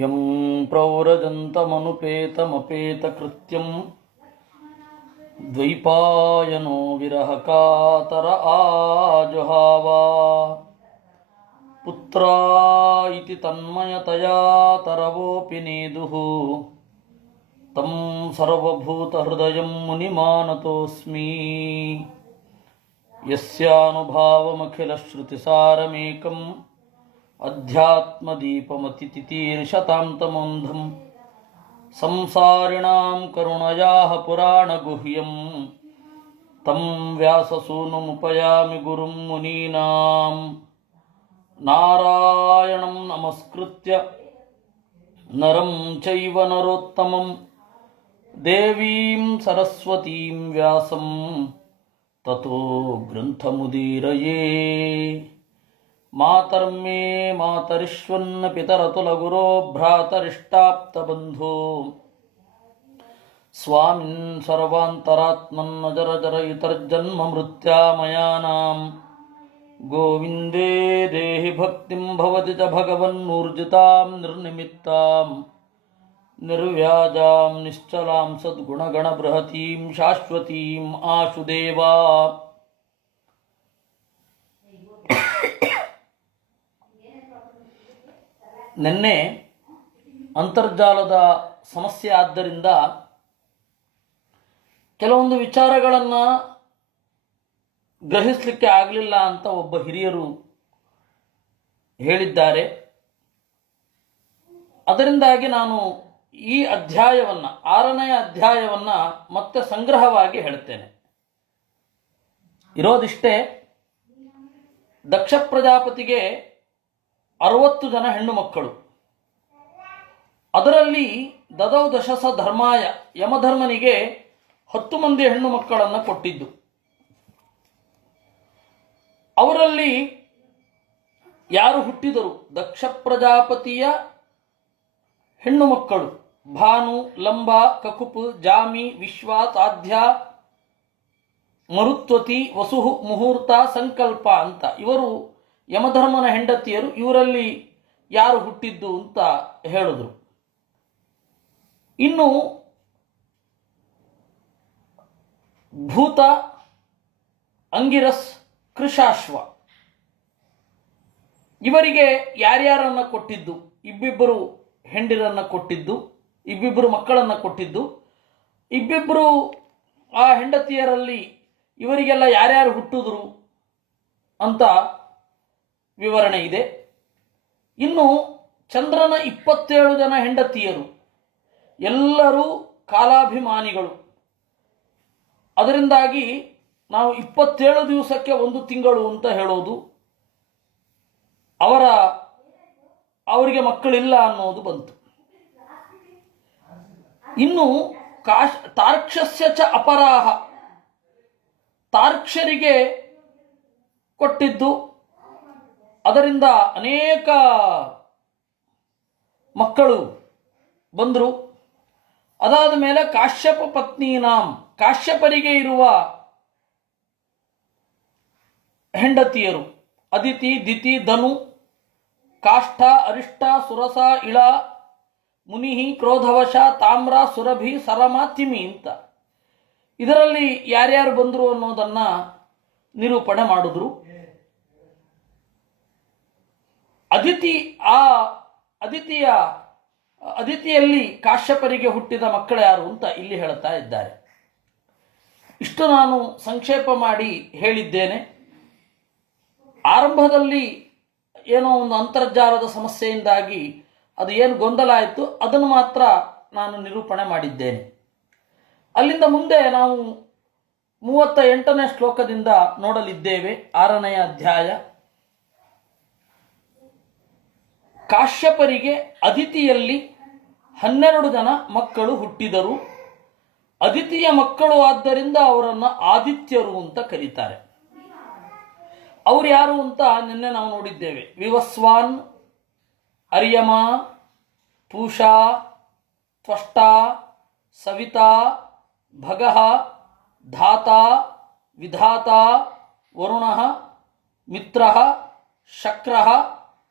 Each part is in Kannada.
ಯಂ ಪ್ರವ್ರಜಂತಮನುಪೇತಮಪೇತಕೃತ್ಯಂ ದ್ವೈಪಾಯನೋ ವಿರಹಕಾತರ ಆಜುಹಾವ ಪುತ್ರ ಇತಿ ತನ್ಮಯತಯಾ ತರವೋಪಿ ನೇದುಃ ತಂ ಸರ್ವಭೂತಹೃದಯಂ ಮುನಿಮಾನತೋಸ್ಮಿ ಯಸ್ಯಾನುಭಾವಮಖಿಲಶ್ರುತಿಸಾರಮೇಕಂ ಅಧ್ಯಾತ್ಮದೀಪಮತಿತಿತೀರ್ಷತಾಂ ತಮೋಂಧಂ ಸಂಸಾರಿಣಾಂ ಕರುಣಯಾಃ ಪುರಾಣಗುಹ್ಯಂ ತಂ ವ್ಯಾಸಸೂನುಮುಪಯಾಮಿ ಗುರುಂ ಮುನೀನಾಂ ನಾರಾಯಣಂ ನಮಸ್ಕೃತ್ಯ ನರಂ ಚೈವ ನರೋತ್ತಮಂ ದೇವೀಂ ಸರಸ್ವತೀಂ ವ್ಯಾಸಂ ತತೋ ಗ್ರಂಥಮುದೀರಯೇ ಮಾತರ್ಮೇ ಮಾತರಿಷ್ವನ್ನ ಪಿತರತುಲಗುರೋ ಭ್ರಾತರಿಷ್ಟಾಪ್ತಬಂಧೋ ಸ್ವಾಮಿನ್ ಸರ್ವಾಂತರಾತ್ಮನ್ನ ಜರ ಜರ ಇತರ್ಜನ್ಮ ಮೃತ್ಯಾಮಯಾನಾಂ ಗೋವಿಂದೇ ದೇಹಿ ಭಕ್ತಿಂ ಭವತಿ ಚ ಭಗವನ್ನೂರ್ಜಿತಾಂ ನಿರ್ನಿಮಿತ್ತಾಂ ನಿರ್ವ್ಯಾಜಾಂ ನಿಶ್ಚಲಾಂ ಸದ್ಗುಣಗಣ ಬೃಹತೀಂ ಶಾಶ್ವತೀಂ ಆಶುದೇವಾ. ನಿನ್ನೆ ಅಂತರ್ಜಾಲದ ಸಮಸ್ಯೆ ಆದ್ದರಿಂದ ಕೆಲವೊಂದು ವಿಚಾರಗಳನ್ನು ಗ್ರಹಿಸಲಿಕ್ಕೆ ಆಗಲಿಲ್ಲ ಅಂತ ಒಬ್ಬ ಹಿರಿಯರು ಹೇಳಿದ್ದಾರೆ. ಅದರಿಂದಾಗಿ ನಾನು ಈ ಅಧ್ಯಾಯವನ್ನು 6ನೇ ಅಧ್ಯಾಯವನ್ನು ಮತ್ತೆ ಸಂಗ್ರಹವಾಗಿ ಹೇಳ್ತೇನೆ. ಇರೋದಿಷ್ಟೇ, ದಕ್ಷ ಪ್ರಜಾಪತಿಗೆ 60 ಜನ ಹೆಣ್ಣು ಮಕ್ಕಳು. ಅದರಲ್ಲಿ ದದೌ ದಶಸ ಧರ್ಮಾಯ, ಯಮಧರ್ಮನಿಗೆ 10 ಮಂದಿ ಹೆಣ್ಣು ಮಕ್ಕಳನ್ನು ಕೊಟ್ಟಿದ್ದು. ಅವರಲ್ಲಿ ಯಾರು ಹುಟ್ಟಿದರು? ದಕ್ಷ ಪ್ರಜಾಪತಿಯ ಹೆಣ್ಣು ಮಕ್ಕಳು ಭಾನು, ಲಂಬ, ಕಕುಪು, ಜಾಮಿ, ವಿಶ್ವಾತ್, ಆದ್ಯ, ಮರುತ್ವತಿ, ವಸುಹು, ಮುಹೂರ್ತ, ಸಂಕಲ್ಪ ಅಂತ ಇವರು ಯಮಧರ್ಮನ ಹೆಂಡತಿಯರು. ಇವರಲ್ಲಿ ಯಾರು ಹುಟ್ಟಿದ್ದು ಅಂತ ಹೇಳಿದ್ರು. ಇನ್ನು ಭೂತ, ಅಂಗಿರಸ್, ಕೃಶಾಶ್ವ ಇವರಿಗೆ ಯಾರ್ಯಾರನ್ನ ಕೊಟ್ಟಿದ್ದು? ಇಬ್ಬಿಬ್ಬರು ಹೆಂಡಿರನ್ನ ಕೊಟ್ಟಿದ್ದು, ಇಬ್ಬಿಬ್ಬರು ಮಕ್ಕಳನ್ನು ಕೊಟ್ಟಿದ್ದು. ಇಬ್ಬಿಬ್ಬರು ಆ ಹೆಂಡತಿಯರಲ್ಲಿ ಇವರಿಗೆಲ್ಲ ಯಾರ್ಯಾರು ಹುಟ್ಟಿದ್ರು ಅಂತ ವಿವರಣೆ ಇದೆ. ಇನ್ನು ಚಂದ್ರನ 27 ಜನ ಹೆಂಡತಿಯರು, ಎಲ್ಲರೂ ಕಾಲಾಭಿಮಾನಿಗಳು. ಅದರಿಂದಾಗಿ ನಾವು 27 ದಿವಸಕ್ಕೆ 1 ತಿಂಗಳು ಅಂತ ಹೇಳೋದು, ಅವರಿಗೆ ಮಕ್ಕಳಿಲ್ಲ ಅನ್ನೋದು ಬಂತು. ಇನ್ನು ತಾರ್ಕ್ಷಸ್ಯ ಚ ಅಪರಾಹ, ತಾರ್ಕ್ಷರಿಗೆ ಕೊಟ್ಟಿದ್ದು. ಅದರಿಂದ ಅನೇಕ ಮಕ್ಕಳು ಬಂದರು. ಅದಾದ ಮೇಲೆ ಕಾಶ್ಯಪ ಪತ್ನೀನಾಂ, ಕಾಶ್ಯಪರಿಗೆ ಇರುವ ಹೆಂಡತಿಯರು ಅದಿತಿ, ದಿತಿ, ಧನು, ಕಾಷ್ಠ, ಅರಿಷ್ಟ, ಸುರಸ, ಇಳ, ಮುನಿಹಿ, ಕ್ರೋಧವಶ, ತಾಮ್ರ, ಸುರಭಿ, ಸರಮ, ತಿಮಿ ಅಂತ ಇದರಲ್ಲಿ ಯಾರ್ಯಾರು ಬಂದರು ಅನ್ನೋದನ್ನ ನಿರೂಪಣೆ ಮಾಡಿದ್ರು. ಅದಿತಿಯಲ್ಲಿ ಕಾಶ್ಯಪರಿಗೆ ಹುಟ್ಟಿದ ಮಕ್ಕಳು ಯಾರು ಅಂತ ಇಲ್ಲಿ ಹೇಳ್ತಾ ಇದ್ದಾರೆ. ಇಷ್ಟು ನಾನು ಸಂಕ್ಷೇಪ ಮಾಡಿ ಹೇಳಿದ್ದೇನೆ. ಆರಂಭದಲ್ಲಿ ಏನೋ ಒಂದು ಅಂತರ್ಜಾಲದ ಸಮಸ್ಯೆಯಿಂದಾಗಿ ಅದು ಏನು ಗೊಂದಲ ಆಯಿತು ಅದನ್ನು ಮಾತ್ರ ನಾನು ನಿರೂಪಣೆ ಮಾಡಿದ್ದೇನೆ. ಅಲ್ಲಿಂದ ಮುಂದೆ ನಾವು 38ನೇ ಶ್ಲೋಕದಿಂದ ನೋಡಲಿದ್ದೇವೆ. 6ನೇ ಅಧ್ಯಾಯ. ಕಾಶ್ಯಪರಿಗೆ ಅದಿತಿಯಲ್ಲಿ 12 ಜನ ಮಕ್ಕಳು ಹುಟ್ಟಿದರು. ಅದಿತಿಯ ಮಕ್ಕಳು ಆದ್ದರಿಂದ ಅವರನ್ನು ಆದಿತ್ಯರು ಅಂತ ಕರೀತಾರೆ. ಅವರು ಯಾರು ಅಂತ ನಿನ್ನೆ ನಾವು ನೋಡಿದ್ದೇವೆ. ವಿವಸ್ವಾನ್, ಅರ್ಯಮ, ಪೂಷಾ, ತ್ವಷ್ಟ, ಸವಿತಾ, ಭಗಃ, ಧಾತ, ವಿಧಾತ, ವರುಣ, ಮಿತ್ರ, ಶಕ್ರ,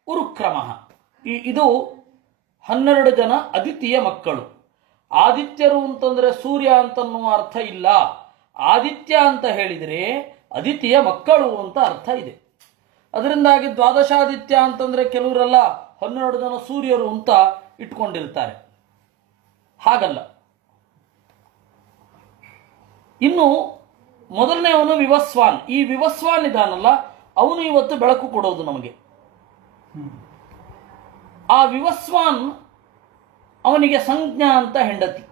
ಉರುಕ್ರಮ. ಇದು 12 ಜನ ಅದಿತಿಯ ಮಕ್ಕಳು. ಆದಿತ್ಯರು ಅಂತಂದರೆ ಸೂರ್ಯ ಅಂತನ್ನುವ ಅರ್ಥ ಇಲ್ಲ. ಆದಿತ್ಯ ಅಂತ ಹೇಳಿದರೆ ಅದಿತಿಯ ಮಕ್ಕಳು ಅಂತ ಅರ್ಥ ಇದೆ. ಅದರಿಂದಾಗಿ ದ್ವಾದಶಾದಿತ್ಯ ಅಂತಂದರೆ ಕೆಲವರೆಲ್ಲ 12 ಜನ ಸೂರ್ಯರು ಅಂತ ಇಟ್ಕೊಂಡಿರ್ತಾರೆ. ಹಾಗಲ್ಲ. ಇನ್ನು ಮೊದಲನೇವನು ವಿವಸ್ವಾನ್. ಈ ವಿವಸ್ವಾನ್ ಇದಾನಲ್ಲ, ಅವನು ಇವತ್ತು ಬೆಳಕು ಕೊಡೋದು ನಮಗೆ. ಆ ವಿವಸ್ವಾನ್ ಅವನಿಗೆ ಸಂಜ್ಞಾ ಅಂತ ಹೆಂಡತಿ.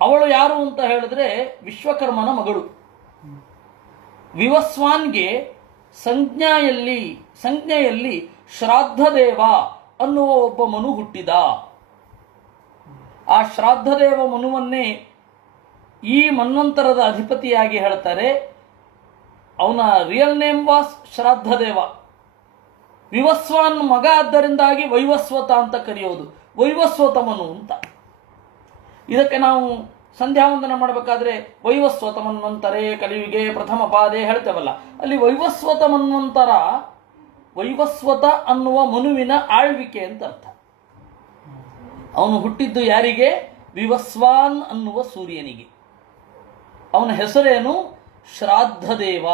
ಅವಳು ಯಾರು ಅಂತ ಹೇಳಿದ್ರೆ ವಿಶ್ವಕರ್ಮನ ಮಗಳು. ವಿವಸ್ವಾನ್ಗೆ ಸಂಜ್ಞೆಯಲ್ಲಿ ಶ್ರಾದ್ದದೇವ ಅನ್ನುವ ಒಬ್ಬ ಮನು ಹುಟ್ಟಿದ. ಆ ಶ್ರಾದ್ದದೇವ ಮನುವನ್ನೇ ಈ ಮನ್ವಂತರದ ಅಧಿಪತಿಯಾಗಿ ಹೇಳ್ತಾರೆ. ಅವನ ರಿಯಲ್ ನೇಮ್ ವಾಸ್ ಶ್ರಾದ್ದದೇವ. ವಿವಸ್ವಾನ್ ಮಗ ಆದ್ದರಿಂದಾಗಿ ವೈವಸ್ವತ ಅಂತ ಕರೆಯೋದು, ವೈವಸ್ವತ ಮನು ಅಂತ. ಇದಕ್ಕೆ ನಾವು ಸಂಧ್ಯಾ ವಂದನ ಮಾಡಬೇಕಾದ್ರೆ ವೈವಸ್ವತ ಮನ್ವಂತರೇ ಕಲಿಯುಗೆ ಪ್ರಥಮ ಪಾದೆ ಹೇಳ್ತೇವಲ್ಲ, ಅಲ್ಲಿ ವೈವಸ್ವತ ಮನ್ವಂತರ ವೈವಸ್ವತ ಅನ್ನುವ ಮನುವಿನ ಆಳ್ವಿಕೆ ಅಂತ ಅರ್ಥ. ಅವನು ಹುಟ್ಟಿದ್ದು ಯಾರಿಗೆ? ವಿವಸ್ವಾನ್ ಅನ್ನುವ ಸೂರ್ಯನಿಗೆ. ಅವನ ಹೆಸರೇನು? ಶ್ರಾದ್ದದೇವ.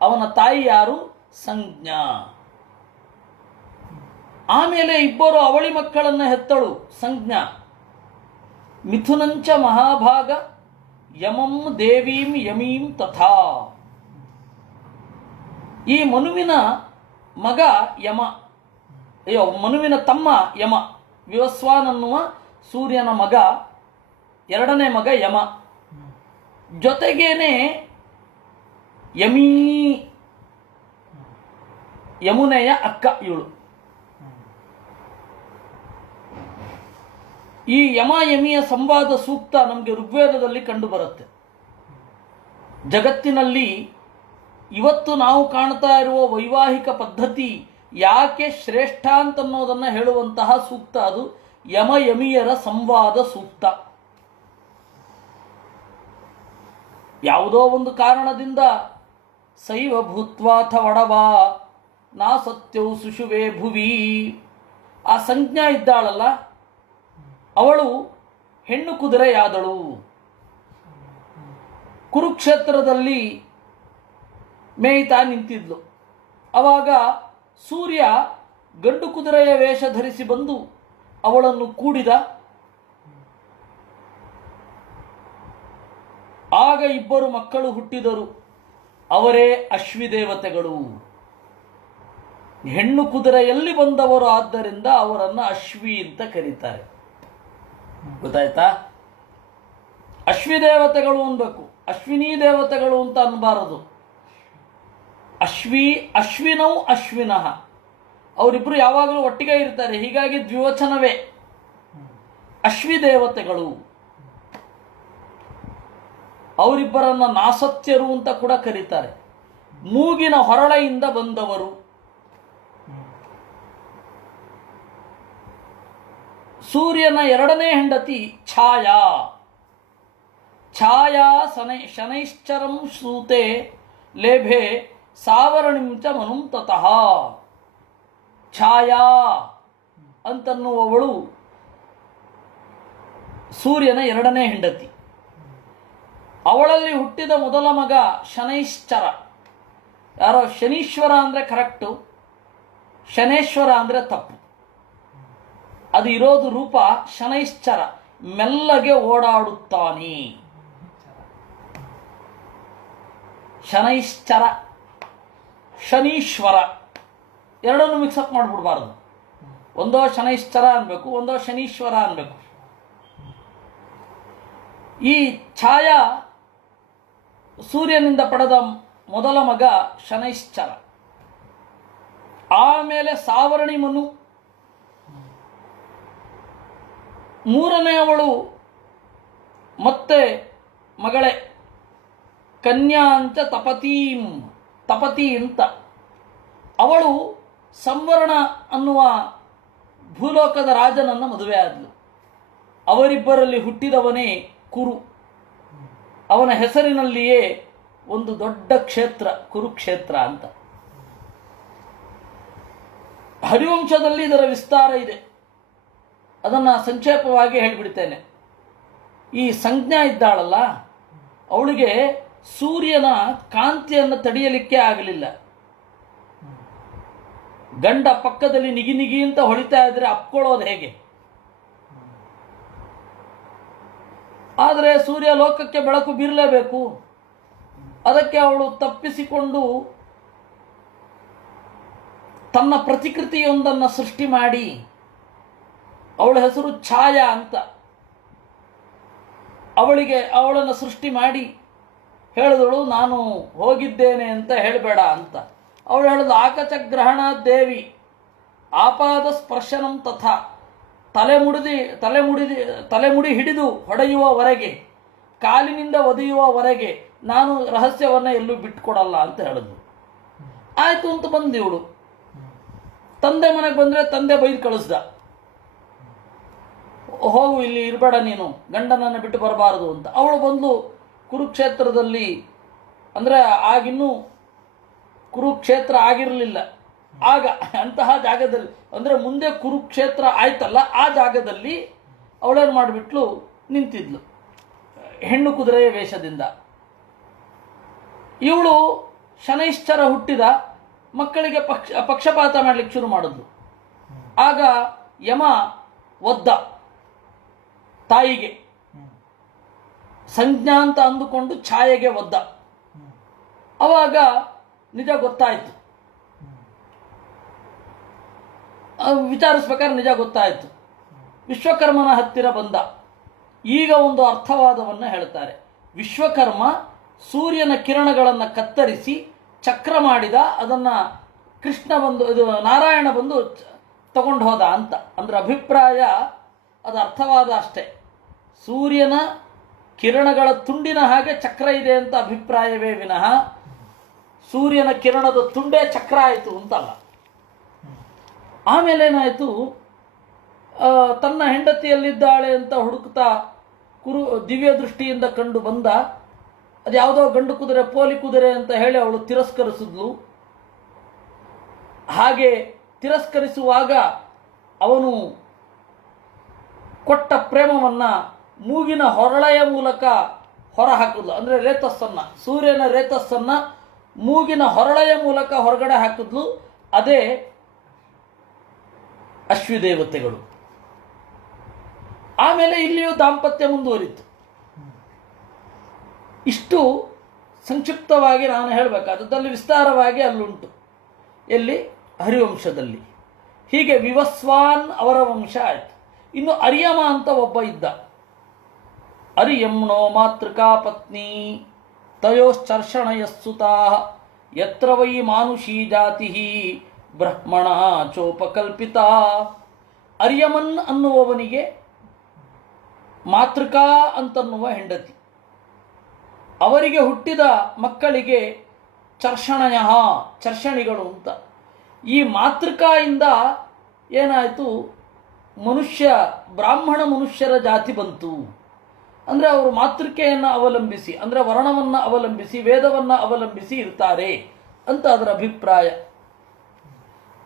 ಅವನ ತಾಯಿ ಯಾರು? ಸಂಜ್ಞಾ. ಆಮೇಲೆ ಇಬ್ಬರು ಅವಳಿ ಮಕ್ಕಳನ್ನು ಹೆತ್ತಳು ಸಂಜ್ಞಾ. ಮಿಥುನಂಚ ಮಹಾಭಾಗ ಯಮಂ ದೇವೀಂ ಯಮೀಂ ತಥಾ. ಈ ಮನುವಿನ ಮಗ ಯಮ, ಮನುವಿನ ತಮ್ಮ ಯಮ. ವಿವಸ್ವಾನ್ ಅನ್ನುವ ಸೂರ್ಯನ ಮಗ, ಎರಡನೇ ಮಗ ಯಮ. ಜೊತೆಗೇನೆ ಯಮುನೆಯ ಅಕ್ಕ ಇವಳು. ಈ ಯಮ ಯಮಿಯ ಸಂವಾದ ಸೂಕ್ತ ನಮಗೆ ಋಗ್ವೇದದಲ್ಲಿ ಕಂಡುಬರುತ್ತೆ. ಜಗತ್ತಿನಲ್ಲಿ ಇವತ್ತು ನಾವು ಕಾಣ್ತಾ ಇರುವ ವೈವಾಹಿಕ ಪದ್ಧತಿ ಯಾಕೆ ಶ್ರೇಷ್ಠ ಅಂತನ್ನೋದನ್ನು ಹೇಳುವಂತಹ ಸೂಕ್ತ ಅದು ಯಮ ಯಮಿಯರ ಸಂವಾದ ಸೂಕ್ತ. ಯಾವುದೋ ಒಂದು ಕಾರಣದಿಂದ ಸೈವ ಭೂತ್ವಾಥ ವಡವಾ ನಾ ಸತ್ಯವು ಸುಷುವೆ ಭುವಿ. ಆ ಸಂಜ್ಞಾ ಇದ್ದಾಳಲ್ಲ, ಅವಳು ಹೆಣ್ಣು ಕುದುರೆಯಾದಳು. ಕುರುಕ್ಷೇತ್ರದಲ್ಲಿ ಮೇಯ್ತಾ ನಿಂತಿದ್ಲು. ಆವಾಗ ಸೂರ್ಯ ಗಂಡು ಕುದುರೆಯ ವೇಷ ಧರಿಸಿ ಬಂದು ಅವಳನ್ನು ಕೂಡಿದ. ಆಗ ಇಬ್ಬರು ಮಕ್ಕಳು ಹುಟ್ಟಿದರು. ಅವರೇ ಅಶ್ವಿದೇವತೆಗಳು. ಹೆಣ್ಣು ಕುದುರೆಯಲ್ಲಿ ಬಂದವರು ಆದ್ದರಿಂದ ಅವರನ್ನು ಅಶ್ವಿ ಅಂತ ಕರೀತಾರೆ. ಗೊತ್ತಾಯ್ತಾ? ಅಶ್ವಿದೇವತೆಗಳು ಅನ್ಬೇಕು, ಅಶ್ವಿನಿ ದೇವತೆಗಳು ಅಂತ ಅನ್ಬಾರದು. ಅಶ್ವಿನೌ ಅಶ್ವಿನಃ, ಅವರಿಬ್ಬರು ಯಾವಾಗಲೂ ಒಟ್ಟಿಗೆ ಇರ್ತಾರೆ. ಹೀಗಾಗಿ ದ್ವಿವಚನವೇ ಅಶ್ವಿದೇವತೆಗಳು. ಅವರಿಬ್ಬರನ್ನ ನಾಸತ್ಯರು ಅಂತ ಕೂಡ ಕರೀತಾರೆ. ಮೂಗಿನ ಹೊರಳೆಯಿಂದ ಬಂದವರು. ಸೂರ್ಯನ ಎರಡನೇ ಹೆಂಡತಿ ಛಾಯಾ. ಛಾಯಾ ಶನೈಶ್ಚರಂ ಸೂತೆ ಲೇಭೆ ಸಾವರಣಿಂಚ ಮನುಂ ತತಃ. ಛಾಯಾ ಅಂತನ್ನುವವಳು ಸೂರ್ಯನ ಎರಡನೇ ಹೆಂಡತಿ. ಅವಳಲ್ಲಿ ಹುಟ್ಟಿದ ಮೊದಲ ಮಗ ಶನೈಶ್ಚರ. ಯಾರೋ ಶನೀಶ್ವರ ಅಂದರೆ ಕರೆಕ್ಟು, ಶನೇಶ್ವರ ಅಂದರೆ ತಪ್ಪು. ಅದು ಇರೋದು ರೂಪ ಶನೈಶ್ಚರ, ಮೆಲ್ಲಗೆ ಓಡಾಡುತ್ತಾನೆ. ಶನೈಶ್ಚರ, ಶನೀಶ್ವರ ಎರಡನ್ನು ಮಿಕ್ಸಪ್ ಮಾಡಿಬಿಡ್ಬಾರ್ದು. ಒಂದೋ ಶನೈಶ್ಚರ ಅನ್ಬೇಕು, ಒಂದೋ ಶನೀಶ್ವರ ಅನ್ಬೇಕು. ಈ ಛಾಯಾ ಸೂರ್ಯನಿಂದ ಪಡೆದ ಮೊದಲ ಮಗ ಶನೈಶ್ಚರ. ಆಮೇಲೆ ಸಾವರ್ಣಿ ಮನು. ಮೂರನೆಯವಳು ಮತ್ತೆ ಮಗಳೇ ಕನ್ಯಾಂಚ ತಪತೀಂ, ತಪತಿ ಅಂತ. ಅವಳು ಸಂವರ್ಣ ಅನ್ನುವ ಭೂಲೋಕದ ರಾಜನನ್ನು ಮದುವೆ ಆದಳು. ಅವರಿಬ್ಬರಲ್ಲಿ ಹುಟ್ಟಿದವನೇ ಕುರು. ಅವನ ಹೆಸರಿನಲ್ಲಿಯೇ ಒಂದು ದೊಡ್ಡ ಕ್ಷೇತ್ರ ಕುರುಕ್ಷೇತ್ರ ಅಂತ. ಹರಿವಂಶದಲ್ಲಿ ಇದರ ವಿಸ್ತಾರ ಇದೆ. ಅದನ್ನು ಸಂಕ್ಷೇಪವಾಗಿ ಹೇಳಿಬಿಡ್ತೇನೆ. ಈ ಸಂಜ್ಞಾ ಇದ್ದಾಳಲ್ಲ, ಅವಳಿಗೆ ಸೂರ್ಯನ ಕಾಂತಿಯನ್ನು ತಡೆಯಲಿಕ್ಕೆ ಆಗಲಿಲ್ಲ. ಗಂಡ ಪಕ್ಕದಲ್ಲಿ ನಿಗಿ ನಿಗಿ ಅಂತ ಹೊಳಿತಾ ಇದ್ರೆ ಅಪ್ಕೊಳ್ಳೋದು ಹೇಗೆ? ಆದರೆ ಸೂರ್ಯ ಲೋಕಕ್ಕೆ ಬೆಳಕು ಬೀರಲೇಬೇಕು. ಅದಕ್ಕೆ ಅವಳು ತಪ್ಪಿಸಿಕೊಂಡು ತನ್ನ ಪ್ರತಿಕೃತಿಯೊಂದನ್ನು ಸೃಷ್ಟಿ ಮಾಡಿ, ಅವಳ ಹೆಸರು ಛಾಯಾ ಅಂತ, ಅವಳನ್ನು ಸೃಷ್ಟಿ ಮಾಡಿ ಹೇಳಿದಳು, ನಾನು ಹೋಗಿದ್ದೇನೆ ಅಂತ ಹೇಳಬೇಡ ಅಂತ. ಅವಳು ಹೇಳಿದ, ಆಕಚಗ್ರಹಣ ದೇವಿ ಆಪಾದ ಸ್ಪರ್ಶನಂ ತಥಾ, ತಲೆಮುಡಿ ಹಿಡಿದು ಹೊಡೆಯುವವರೆಗೆ, ಕಾಲಿನಿಂದ ಒದೆಯುವವರೆಗೆ ನಾನು ರಹಸ್ಯವನ್ನು ಎಲ್ಲೂ ಬಿಟ್ಕೊಡಲ್ಲ ಅಂತ ಹೇಳಿದ್ಳು. ಆಯಿತು ಅಂತ ಬಂದಿವಳು. ತಂದೆ ಮನೆಗೆ ಬಂದರೆ ತಂದೆ ಬೈದು ಕಳಿಸ್ದ, ಹೋಗು, ಇಲ್ಲಿ ಇರಬೇಡ ನೀನು, ಗಂಡನನ್ನು ಬಿಟ್ಟು ಬರಬಾರದು ಅಂತ. ಅವಳು ಬಂದು ಕುರುಕ್ಷೇತ್ರದಲ್ಲಿ, ಅಂದರೆ ಆಗಿನ್ನೂ ಕುರುಕ್ಷೇತ್ರ ಆಗಿರಲಿಲ್ಲ, ಆಗ ಅಂತಹ ಜಾಗದಲ್ಲಿ, ಅಂದರೆ ಮುಂದೆ ಕುರುಕ್ಷೇತ್ರ ಆಯ್ತಲ್ಲ, ಆ ಜಾಗದಲ್ಲಿ ಅವಳೇನು ಮಾಡಿಬಿಟ್ಲು, ನಿಂತಿದ್ಲು ಹೆಣ್ಣು ಕುದುರೆಯ ವೇಷದಿಂದ. ಇವಳು ಶನೈಶ್ಚರ ಹುಟ್ಟಿದ ಮಕ್ಕಳಿಗೆ ಪಕ್ಷಪಾತ ಮಾಡಲಿಕ್ಕೆ ಶುರು ಮಾಡಿದ್ಲು. ಆಗ ಯಮ ಒದ್ದ ತಾಯಿಗೆ, ಸಂಜ್ಞಾ ಅಂತ ಅಂದುಕೊಂಡು ಛಾಯೆಗೆ ಒದ್ದ. ಅವಾಗ ನಿಜ ಗೊತ್ತಾಯಿತು, ವಿಚಾರಿಸ್ಬೇಕಾದ್ರೆ ನಿಜ ಗೊತ್ತಾಯಿತು. ವಿಶ್ವಕರ್ಮನ ಹತ್ತಿರ ಬಂದ. ಈಗ ಒಂದು ಅರ್ಥವಾದವನ್ನು ಹೇಳ್ತಾರೆ. ವಿಶ್ವಕರ್ಮ ಸೂರ್ಯನ ಕಿರಣಗಳನ್ನು ಕತ್ತರಿಸಿ ಚಕ್ರ ಮಾಡಿದ, ಅದನ್ನು ಕೃಷ್ಣ ಬಂದು, ಇದು ನಾರಾಯಣ ಬಂದು ತಗೊಂಡು ಹೋದ ಅಂತ. ಅಂದರೆ ಅಭಿಪ್ರಾಯ, ಅದು ಅರ್ಥವಾದ ಅಷ್ಟೇ. ಸೂರ್ಯನ ಕಿರಣಗಳ ತುಂಡಿನ ಹಾಗೆ ಚಕ್ರ ಇದೆ ಅಂತ ಅಭಿಪ್ರಾಯವೇ ವಿನಃ ಸೂರ್ಯನ ಕಿರಣದ ತುಂಡೇ ಚಕ್ರ ಆಯಿತು ಅಂತಲ್ಲ. ಆಮೇಲೆ ಏನಾಯಿತು, ತನ್ನ ಹೆಂಡತಿಯಲ್ಲಿದ್ದಾಳೆ ಅಂತ ಹುಡುಕ್ತಾ ದಿವ್ಯ ದೃಷ್ಟಿಯಿಂದ ಕಂಡು ಬಂದ. ಅದು ಯಾವುದೋ ಗಂಡು ಕುದುರೆ, ಪೋಲಿ ಕುದುರೆ ಅಂತ ಹೇಳಿ ಅವಳು ತಿರಸ್ಕರಿಸಿದ್ಲು. ಹಾಗೆ ತಿರಸ್ಕರಿಸುವಾಗ ಅವನು ಕೊಟ್ಟ ಪ್ರೇಮವನ್ನು ಮೂಗಿನ ಹೊರಳೆಯ ಮೂಲಕ ಹೊರಹಾಕಿದ್ಲು. ಅಂದರೆ ರೇತಸ್ಸನ್ನು, ಸೂರ್ಯನ ರೇತಸ್ಸನ್ನು ಮೂಗಿನ ಹೊರಳೆಯ ಮೂಲಕ ಹೊರಗಡೆ ಹಾಕಿದ್ಲು. ಅದೇ ಅಶ್ವಿದೇವತೆಗಳು. ಆಮೇಲೆ ಇಲ್ಲಿಯೂ ದಾಂಪತ್ಯ ಮುಂದುವರಿತು. ಇಷ್ಟು ಸಂಕ್ಷಿಪ್ತವಾಗಿ ನಾನು ಹೇಳಬೇಕಾದದ್ದಲ್ಲಿ ವಿಸ್ತಾರವಾಗಿ ಅಲ್ಲುಂಟು. ಎಲ್ಲಿ? ಹರಿವಂಶದಲ್ಲಿ. ಹೀಗೆ ವಿವಸ್ವಾನ್ ಅವರ ವಂಶ ಆಯಿತು. ಇನ್ನು ಅರಿಯಮ ಅಂತ ಒಬ್ಬ ಇದ್ದ. ಅರಿಯಮ್ನೋ ಮಾತೃಕಾ ಪತ್ನಿ ತಯೋಶ್ಚರ್ಷಣಯಸ್ಸುತಾ ಯತ್ರ ವೈ ಮಾನುಷೀ ಜಾತಿ ಬ್ರಹ್ಮಣ ಚೋಪಕಲ್ಪಿತ. ಅರಿಯಮನ್ ಅನ್ನುವವನಿಗೆ ಮಾತೃಕಾ ಅಂತನ್ನುವ ಹೆಂಡತಿ, ಅವರಿಗೆ ಹುಟ್ಟಿದ ಮಕ್ಕಳಿಗೆ ಚರ್ಷಣಯ, ಚರ್ಷಣಿಗಳು ಅಂತ. ಈ ಮಾತೃಕಾಯಿಂದ ಏನಾಯಿತು, ಬ್ರಾಹ್ಮಣ ಮನುಷ್ಯರ ಜಾತಿ ಬಂತು. ಅಂದರೆ ಅವರು ಮಾತೃಕೆಯನ್ನು ಅವಲಂಬಿಸಿ, ಅಂದರೆ ವರ್ಣವನ್ನು ಅವಲಂಬಿಸಿ, ವೇದವನ್ನು ಅವಲಂಬಿಸಿ ಇರ್ತಾರೆ ಅಂತ ಅದರ ಅಭಿಪ್ರಾಯ.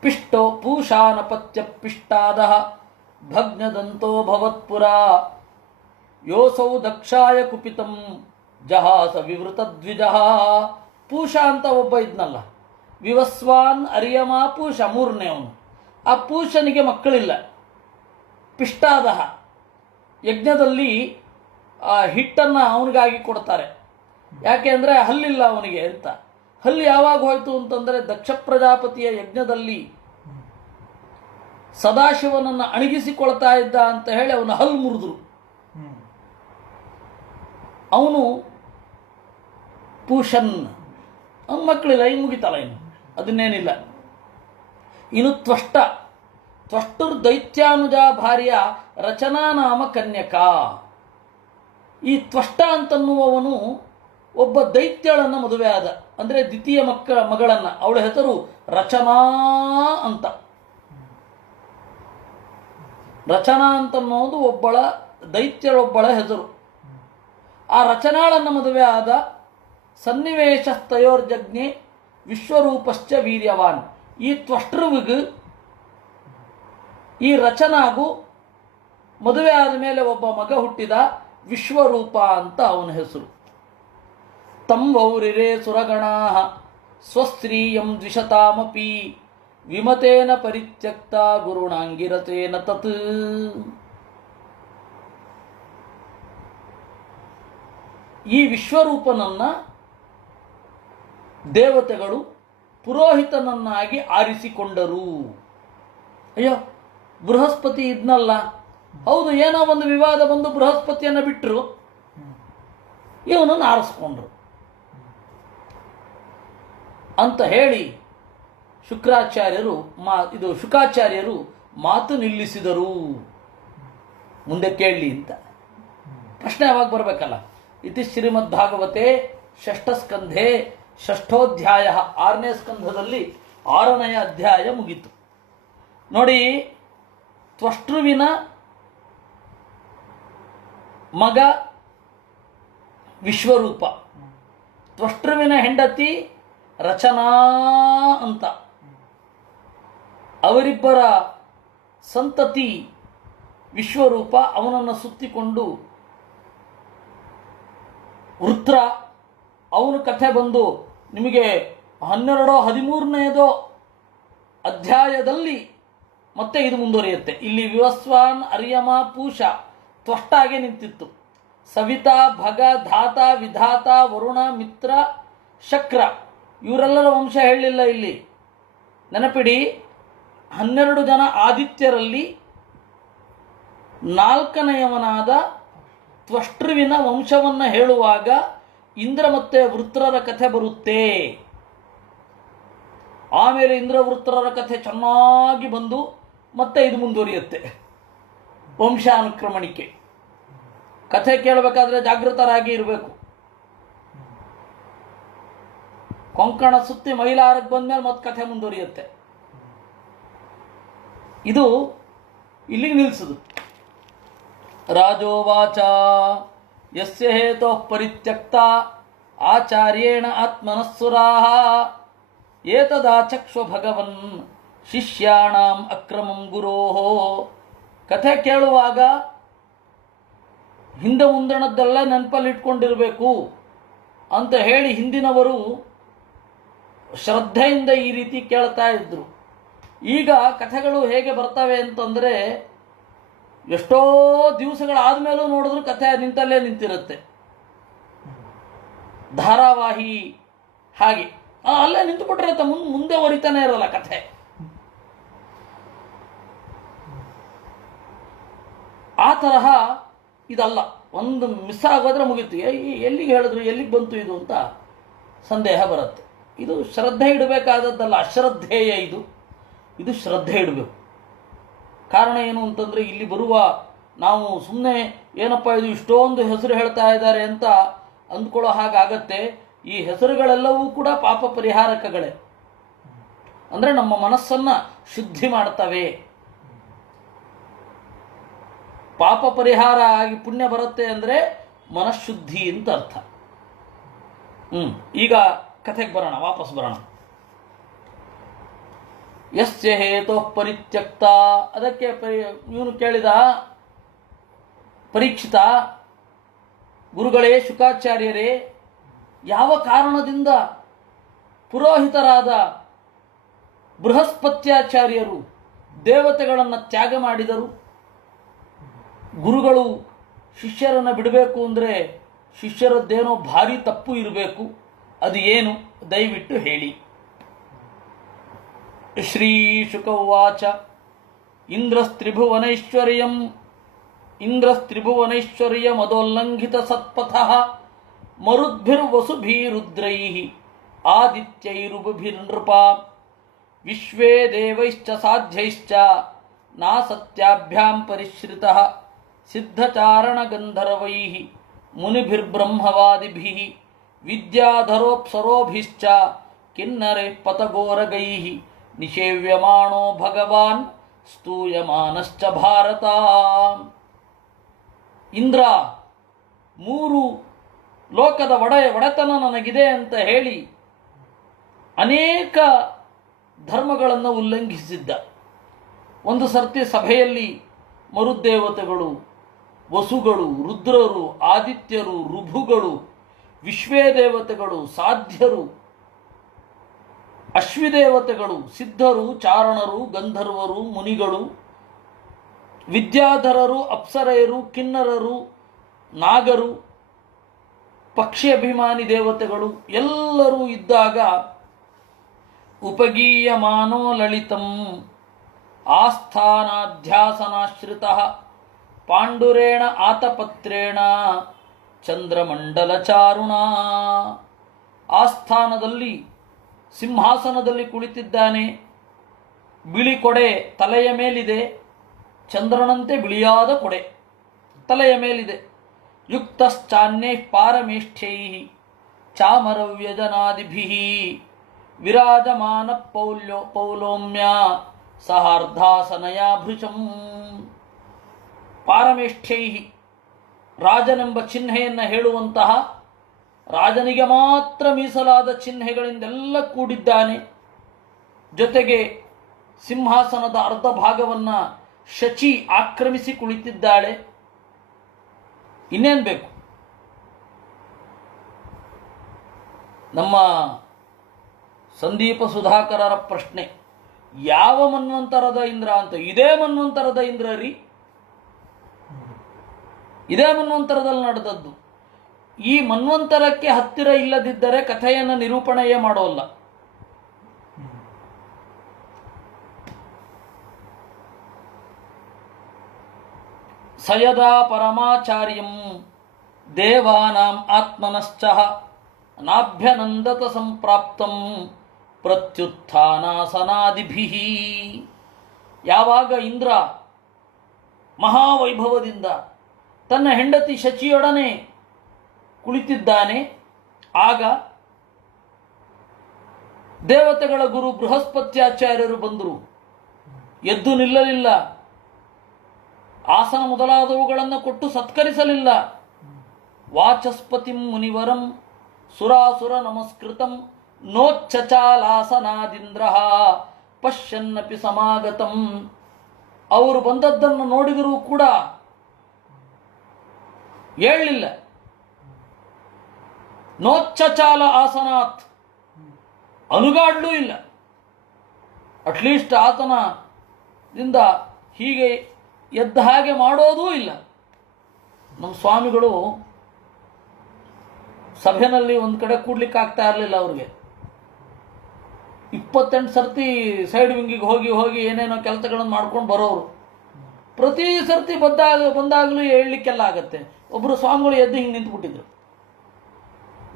ಪಿಷ್ಟೋ ಪೂಷಾನಪತ್ಯ ಪಿಷ್ಟಾದ ಭಗ್ನದಂತೋ ಭವತ್ಪುರ ಯೋಸೌ ದಕ್ಷಾಯ ಕುಪಿತಂ ಜಹಾಸ ವಿವೃತ ದ್ವಿಜಃ. ಪೂಷ ಅಂತ ಒಬ್ಬ ಇದ್ನಲ್ಲ, ವಿವಸ್ವಾನ್, ಅರಿಯಮ, ಪೂಷ ಮೂರನೇ ಅವನು. ಆ ಪೂಷನಿಗೆ ಮಕ್ಕಳಿಲ್ಲ. ಪಿಷ್ಟಾದಹ, ಯಜ್ಞದಲ್ಲಿ ಹಿಟ್ಟನ್ನು ಅವನಿಗಾಗಿ ಕೊಡ್ತಾರೆ. ಯಾಕೆ ಅಂದರೆ ಹಲ್ಲಿಲ್ಲ ಅವನಿಗೆ ಅಂತ. ಹಲ್ಲು ಯಾವಾಗ ಹೋಯಿತು ಅಂತಂದರೆ ದಕ್ಷ ಪ್ರಜಾಪತಿಯ ಯಜ್ಞದಲ್ಲಿ ಸದಾಶಿವನನ್ನು ಅಣಗಿಸಿಕೊಳ್ತಾ ಇದ್ದ ಅಂತ ಹೇಳಿ ಅವನ ಹಲ್ಲು ಮುರಿದ್ರು. ಅವನು ಪೂಷನ್, ಅವನ ಮಕ್ಕಳಿಲ್ಲ, ಇನ್ನು ಮುಗಿತಲ್ಲ, ಇನ್ನು ಅದನ್ನೇನಿಲ್ಲ. ಇನ್ನು ತ್ವಷ್ಟುರ್ ದೈತ್ಯಾನುಜ ಭಾರ್ಯ ರಚನಾ ನಾಮ ಕನ್ಯಕಾ. ಈ ತ್ವಷ್ಟ ಅಂತನ್ನುವವನು ಒಬ್ಬ ದೈತ್ಯಳನ್ನು ಮದುವೆ ಆದ, ಅಂದರೆ ದ್ವಿತೀಯ ಮಗಳನ್ನು. ಅವಳ ಹೆಸರು ರಚನಾ ಅಂತ. ರಚನಾ ಅಂತನ್ನೋದು ದೈತ್ಯಳೊಬ್ಬಳ ಹೆಸರು. ಆ ರಚನಾಳನ್ನು ಮದುವೆ ಆದ. ಸನ್ನಿವೇಶಸ್ತಯೋರ್ಜಜ್ಞೆ ವಿಶ್ವರೂಪಶ್ಚ ವೀರ್ಯವಾನ್. ಈ ತ್ವಷ್ಟೃವಿಗೆ ಈ ರಚನಾಗೂ ಮದುವೆ ಆದಮೇಲೆ ಒಬ್ಬ ಮಗ ಹುಟ್ಟಿದ, ವಿಶ್ವರೂಪ ಅಂತ ಅವನ ಹೆಸರು. ತಂವೌರಿರೇ ಸುರಗಣಾ ಸ್ವಸ್ತ್ರೀಯಂ ದ್ವಿಷತಾಮಪಿ ವಿಮತೇನ ಪರಿತ್ಯಕ್ತ ಗುರುಣಾಂಗಿರತೇನ ತತ್. ಈ ವಿಶ್ವರೂಪನನ್ನ ದೇವತೆಗಳು ಪುರೋಹಿತನನ್ನಾಗಿ ಆರಿಸಿಕೊಂಡರು. ಅಯ್ಯೋ, ಬೃಹಸ್ಪತಿ ಇದ್ನಲ್ಲ, ಹೌದು, ಏನೋ ಒಂದು ವಿವಾದ ಬಂದು ಬೃಹಸ್ಪತಿಯನ್ನು ಬಿಟ್ಟರು, ಇವನನ್ನು ಆರಿಸ್ಕೊಂಡ್ರು ಅಂತ ಹೇಳಿ ಶುಕಾಚಾರ್ಯರು ಮಾತು ನಿಲ್ಲಿಸಿದರು. ಮುಂದೆ ಕೇಳಲಿ ಅಂತ ಪ್ರಶ್ನೆ ಯಾವಾಗ ಬರಬೇಕಲ್ಲ. ಇತಿ ಶ್ರೀಮದ್ಭಾಗವತೆ ಷಷ್ಠಸ್ಕಂಧೆ ಷಷ್ಠೋಧ್ಯಾಯ, 6ನೇ ಸ್ಕಂಧದಲ್ಲಿ 6ನೆಯ ಅಧ್ಯಾಯ ಮುಗಿತು. ನೋಡಿ, ತ್ವಷ್ಟೃವಿನ ಮಗ ವಿಶ್ವರೂಪ, ತ್ವಷ್ಟೃವಿನ ಹೆಂಡತಿ ರಚನಾ ಅಂತ. ಅವರಿಬ್ಬರ ಸಂತತಿ ವಿಶ್ವರೂಪ. ಅವನನ್ನು ಸುತ್ತಿಕೊಂಡು ವೃತ್ರ. ಅವನ ಕಥೆ ಬಂದು ನಿಮಗೆ 12 13ನೇದೋ ಅಧ್ಯಾಯದಲ್ಲಿ ಮತ್ತೆ ಇದು ಮುಂದುವರಿಯುತ್ತೆ. ಇಲ್ಲಿ ವಿವಸ್ವಾನ್ ಅರ್ಯಮ ಪೂಷ ತ್ವಷ್ಟಾಗೆ ನಿಂತಿತ್ತು. ಸವಿತಾ ಭಗ ಧಾತ ವಿಧಾತ ವರುಣ ಮಿತ್ರ ಶಕ್ರ ಇವರೆಲ್ಲರ ವಂಶ ಹೇಳಲಿಲ್ಲ ಇಲ್ಲಿ. ನೆನಪಿಡಿ, 12 ಜನ ಆದಿತ್ಯರಲ್ಲಿ 4ನೆಯವನಾದ ತ್ವಷ್ಟೃವಿನ ವಂಶವನ್ನು ಹೇಳುವಾಗ ಇಂದ್ರ ಮತ್ತೆ ವೃತ್ರರ ಕಥೆ ಬರುತ್ತೆ. ಆಮೇಲೆ ಇಂದ್ರ ವೃತ್ರರ ಕಥೆ ಚೆನ್ನಾಗಿ ಬಂದು ಮತ್ತೆ ಇದು ಮುಂದುವರಿಯುತ್ತೆ. ವಂಶಾನುಕ್ರಮಣಿಕೆ ಕಥೆ ಕೇಳಬೇಕಾದ್ರೆ ಜಾಗೃತರಾಗಿ ಇರಬೇಕು. ಕೊಂಕಣ ಸುತ್ತಿ ಮೈಲಾರಕ್ಕೆ ಬಂದ್ಮೇಲೆ ಮತ್ತೆ ಕಥೆ ಮುಂದುವರಿಯುತ್ತೆ. ಇದು ಇಲ್ಲಿಗೆ ನಿಲ್ಲಿಸುದು. ರಾಜೋವಾಚ ಯಸ್ಯ ಹೇತೋಃ ಪರಿತ್ಯಕ್ತ ಆಚಾರ್ಯೇಣ ಆತ್ಮನಸ್ಸುರಾಃ ಏತದಾಚಕ್ಷ್ವ ಭಗವನ್ ಶಿಷ್ಯಾಣಾಂ ಅಕ್ರಮಂ ಗುರೋಃ. ಕಥೆ ಕೇಳುವಾಗ ಹಿಂದೆ ಮುಂದಣದ್ದೆಲ್ಲ ನೆನಪಲ್ಲಿಟ್ಕೊಂಡಿರಬೇಕು ಅಂತ ಹೇಳಿ ಹಿಂದಿನವರು ಶ್ರದ್ಧೆಯಿಂದ ಈ ರೀತಿ ಕೇಳ್ತಾ ಇದ್ರು. ಈಗ ಕಥೆಗಳು ಹೇಗೆ ಬರ್ತವೆ ಅಂತಂದರೆ, ಎಷ್ಟೋ ದಿವಸಗಳಾದ್ಮೇಲೂ ನೋಡಿದ್ರು ಕಥೆ ನಿಂತಲ್ಲೇ ನಿಂತಿರುತ್ತೆ. ಧಾರಾವಾಹಿ ಹಾಗೆ ಅಲ್ಲೇ ನಿಂತುಬಿಟ್ಟಿರುತ್ತೆ, ಮುಂದೆ ಹೊರಿತಾನೆ ಇರಲ್ಲ ಕಥೆ. ಆ ತರಹ ಇದಲ್ಲ. ಒಂದು ಮಿಸ್ ಆಗೋದ್ರೆ ಮುಗೀತು. ಎಲ್ಲಿಗೆ ಹೇಳಿದ್ರು, ಎಲ್ಲಿಗೆ ಬಂತು ಇದು ಅಂತ ಸಂದೇಹ ಬರುತ್ತೆ. ಇದು ಶ್ರದ್ಧೆ ಇಡಬೇಕಾದದ್ದಲ್ಲ, ಅಶ್ರದ್ಧೇಯ ಇದು ಶ್ರದ್ಧೆ ಇಡಬೇಕು. ಕಾರಣ ಏನು ಅಂತಂದರೆ, ಇಲ್ಲಿ ಬರುವ ನಾವು ಸುಮ್ಮನೆ ಏನಪ್ಪ ಇದು ಇಷ್ಟೊಂದು ಹೆಸರು ಹೇಳ್ತಾ ಇದ್ದಾರೆ ಅಂತ ಅಂದ್ಕೊಳ್ಳೋ ಹಾಗಾಗತ್ತೆ. ಈ ಹೆಸರುಗಳೆಲ್ಲವೂ ಕೂಡ ಪಾಪ ಪರಿಹಾರಕಗಳೇ. ಅಂದರೆ ನಮ್ಮ ಮನಸ್ಸನ್ನು ಶುದ್ಧಿ ಮಾಡ್ತವೆ. ಪಾಪ ಪರಿಹಾರ ಆಗಿ ಪುಣ್ಯ ಬರುತ್ತೆ ಅಂದರೆ ಮನಃಶುದ್ಧಿ ಅಂತ ಅರ್ಥ. ಈಗ ಕಥೆಗೆ ಬರೋಣ, ವಾಪಸ್ ಬರೋಣ. ಯಸ್ಯ ಹೇತೋಃ ಪರಿತ್ಯಕ್ತ, ಅದಕ್ಕೆ ಇವನು ಕೇಳಿದ ಪರೀಕ್ಷಿತ, ಗುರುಗಳೇ ಶುಕಾಚಾರ್ಯರೇ, ಯಾವ ಕಾರಣದಿಂದ ಪುರೋಹಿತರಾದ ಬೃಹಸ್ಪತ್ಯಾಚಾರ್ಯರು ದೇವತೆಗಳನ್ನು ತ್ಯಾಗ ಮಾಡಿದರು? ಗುರುಗಳು ಶಿಷ್ಯರನ್ನು ಬಿಡಬೇಕು ಅಂದರೆ ಶಿಷ್ಯರದ್ದೇನೋ ಭಾರಿ ತಪ್ಪು ಇರಬೇಕು. ಅದು ಏನು ದಯವಿಟ್ಟು ಹೇಳಿ. ಶ್ರೀ ಶುಕ ಉವಾಚ ಇಂದ್ರಸ್ತ್ರಿಭುವನೈಶ್ವರ್ಯ ಮದೋಲ್ಲಂಘಿತ ಸತ್ಪಥಃ ಮರುದ್ಭಿರ್ವಸುಭಿರುದ್ರೈಃ ಆದಿತ್ಯೈರುಭಿರ್ನೃಪ ವಿಶ್ವೇ ದೇವೈಶ್ಚ ಸಾಧ್ಯೈಶ್ಚ ನಾಸತ್ಯಾಭ್ಯಾಂ ಪರಿಶ್ರಿತಃ ಸಿದ್ಧಚಾರಣಗಂಧರ್ವೈಃ ಮುನಿಭಿರ್ಬ್ರಹ್ಮವಾದಿಭಿಃ ವಿದ್ಯಾಧರೋಪ್ಸರೋಭಿಶ್ಚ ಕಿನ್ನರೈಃ ಪತಗೋರಗೈಃ ನಿಷೇವ್ಯಮಾಣೋ ಭಗವಾನ್ ಸ್ತೂಯಮಾನಶ್ಚ ಭಾರತ. ಇಂದ್ರ, 3 ಲೋಕದ ಒಡೆತನ ನನಗಿದೆ ಅಂತ ಹೇಳಿ ಅನೇಕ ಧರ್ಮಗಳನ್ನು ಉಲ್ಲಂಘಿಸಿದ್ದ. ಒಂದು ಸರ್ತಿ ಸಭೆಯಲ್ಲಿ ಮರುದೇವತೆಗಳು, ವಸುಗಳು, ರುದ್ರರು, ಆದಿತ್ಯರು, ಋಭುಗಳು, ವಿಶ್ವೇ ದೇವತೆಗಳು, ಸಾಧ್ಯರು, ಅಶ್ವಿದೇವತೆಗಳು, ಸಿದ್ಧರು, ಚಾರಣರು, ಗಂಧರ್ವರು, ಮುನಿಗಳು, ವಿದ್ಯಾಧರರು, ಅಪ್ಸರೆಯರು, ಕಿನ್ನರರು, ನಾಗರು, ಪಕ್ಷಿ ಅಭಿಮಾನಿ ದೇವತೆಗಳು ಎಲ್ಲರೂ ಇದ್ದಾಗ ಉಪಗೀಯಮಾನೋ ಲಲಿತಂ ಆಸ್ಥಾನಾಧ್ಯಾಸನಾಶ್ರಿತ ಪಾಂಡುರೇಣ ಆತಪತ್ರೇಣ ಚಂದ್ರಮಂಡಲಚಾರುಣ. ಆಸ್ಥಾನದಲ್ಲಿ ಸಿಂಹಾಸನದಲ್ಲಿ ಕುಳಿತಿದ್ದಾನೆ. ಬಿಳಿ ಕೊಡೆ ತಲೆಯ ಮೇಲಿದೆ, ಚಂದ್ರನಂತೆ ಬಿಳಿಯಾದ ಕೊಡೆ ತಲೆಯ ಮೇಲಿದೆ. ಯುಕ್ತಶ್ಚಾನ್ಯೈ ಪಾರಮೇಷ್ಠ್ಯೈ ಚಾಮರವ್ಯಜನಾದಿಭಿಃ ವಿರಾಜಮಾನ ಪೌಲೋಮ್ಯ ಸಹಾರ್ಧಾಸನಯಾ ಭೃಶಂ. ಪಾರಮೇಷ್ಠ್ಯೈ, ರಾಜನೆಂಬ ಚಿಹ್ನೆಯನ್ನು ಹೇಳುವಂತಹ, ರಾಜನಿಗೆ ಮಾತ್ರ ಮೀಸಲಾದ ಚಿಹ್ನೆಗಳಿಂದೆಲ್ಲ ಕೂಡಿದ್ದಾನೆ. ಜೊತೆಗೆ ಸಿಂಹಾಸನದ ಅರ್ಧ ಭಾಗವನ್ನು ಶಚಿ ಆಕ್ರಮಿಸಿ ಕುಳಿತಿದ್ದಾಳೆ. ಇನ್ನೇನು ಬೇಕು? ನಮ್ಮ ಸಂದೀಪ ಸುಧಾಕರರ ಪ್ರಶ್ನೆ, ಯಾವ ಮನ್ವಂತರದ ಇಂದ್ರ ಅಂತ. ಇದೇ ಮನ್ವಂತರದ ಇಂದ್ರ ರೀ, ಇದೇ ಮನ್ವಂತರದಲ್ಲಿ ನಡೆದದ್ದು. ಈ ಮನ್ವಂತರಕ್ಕೆ ಹತ್ತಿರ ಇಲ್ಲದಿದ್ದರೆ ಕಥೆಯನ್ನು ನಿರೂಪಣೆಯೇ ಮಾಡೋಲ್ಲ. ಸಯದಾ ಪರಮಾಚಾರ್ಯಂ ದೇವಾನಾಂ ಆತ್ಮನಶ್ಚ ನಾಭ್ಯನಂದತ ಸಂಪ್ರಾಪ್ತಂ ಪ್ರತ್ಯುತ್ಥಾನಾಸನಾದಿಭಿಃ. ಯಾವಾಗ ಇಂದ್ರ ಮಹಾವೈಭವದಿಂದ ತನ್ನ ಹೆಂಡತಿ ಶಚಿಯೊಡನೆ ಕುಳಿತಿದ್ದಾನೆ, ಆಗ ದೇವತೆಗಳ ಗುರು ಬೃಹಸ್ಪತ್ಯಾಚಾರ್ಯರು ಬಂದರು. ಎದ್ದು ನಿಲ್ಲಲಿಲ್ಲ, ಆಸನ ಮೊದಲಾದವುಗಳನ್ನು ಕೊಟ್ಟು ಸತ್ಕರಿಸಲಿಲ್ಲ. ವಾಚಸ್ಪತಿಂ ಮುನಿವರಂ ಸುರಾಸುರ ನಮಸ್ಕೃತಂ ನೋಚ್ಚಚಾಲಾಸನಾದಿಂದ್ರ ಪಶ್ಯನ್ನಪಿ ಸಮಾಗತಂ. ಅವರು ಬಂದದ್ದನ್ನು ನೋಡಿದರೂ ಕೂಡ ಹೇಳಲಿಲ್ಲ. ನೋಚ್ಚಚಾಲ ಆಸನಾತ್, ಅನುಗಾಡ್ಲೂ ಇಲ್ಲ. ಅಟ್ಲೀಸ್ಟ್ ಆತನದಿಂದ ಹೀಗೆ ಎದ್ದ ಹಾಗೆ ಮಾಡೋದೂ ಇಲ್ಲ. ನಮ್ಮ ಸ್ವಾಮಿಗಳು ಸಭೆಯಲ್ಲಿ ಒಂದು ಕಡೆ ಕೂಡ್ಲಿಕ್ಕೆ ಆಗ್ತಾ ಇರಲಿಲ್ಲ. ಅವ್ರಿಗೆ 28 ಸರ್ತಿ ಸೈಡ್ ವಿಂಗಿಗೆ ಹೋಗಿ ಹೋಗಿ ಏನೇನೋ ಕೆಲಸಗಳನ್ನು ಮಾಡ್ಕೊಂಡು ಬರೋರು. ಪ್ರತಿ ಸರ್ತಿ ಬಂದಾಗಲೂ ಹೇಳಲಿಕ್ಕೆಲ್ಲ ಆಗತ್ತೆ. ಒಬ್ಬರು ಸ್ವಾಮಿಗಳು ಎದ್ದು ಹಿಂಗೆ ನಿಂತ್ಬಿಟ್ಟಿದ್ರು.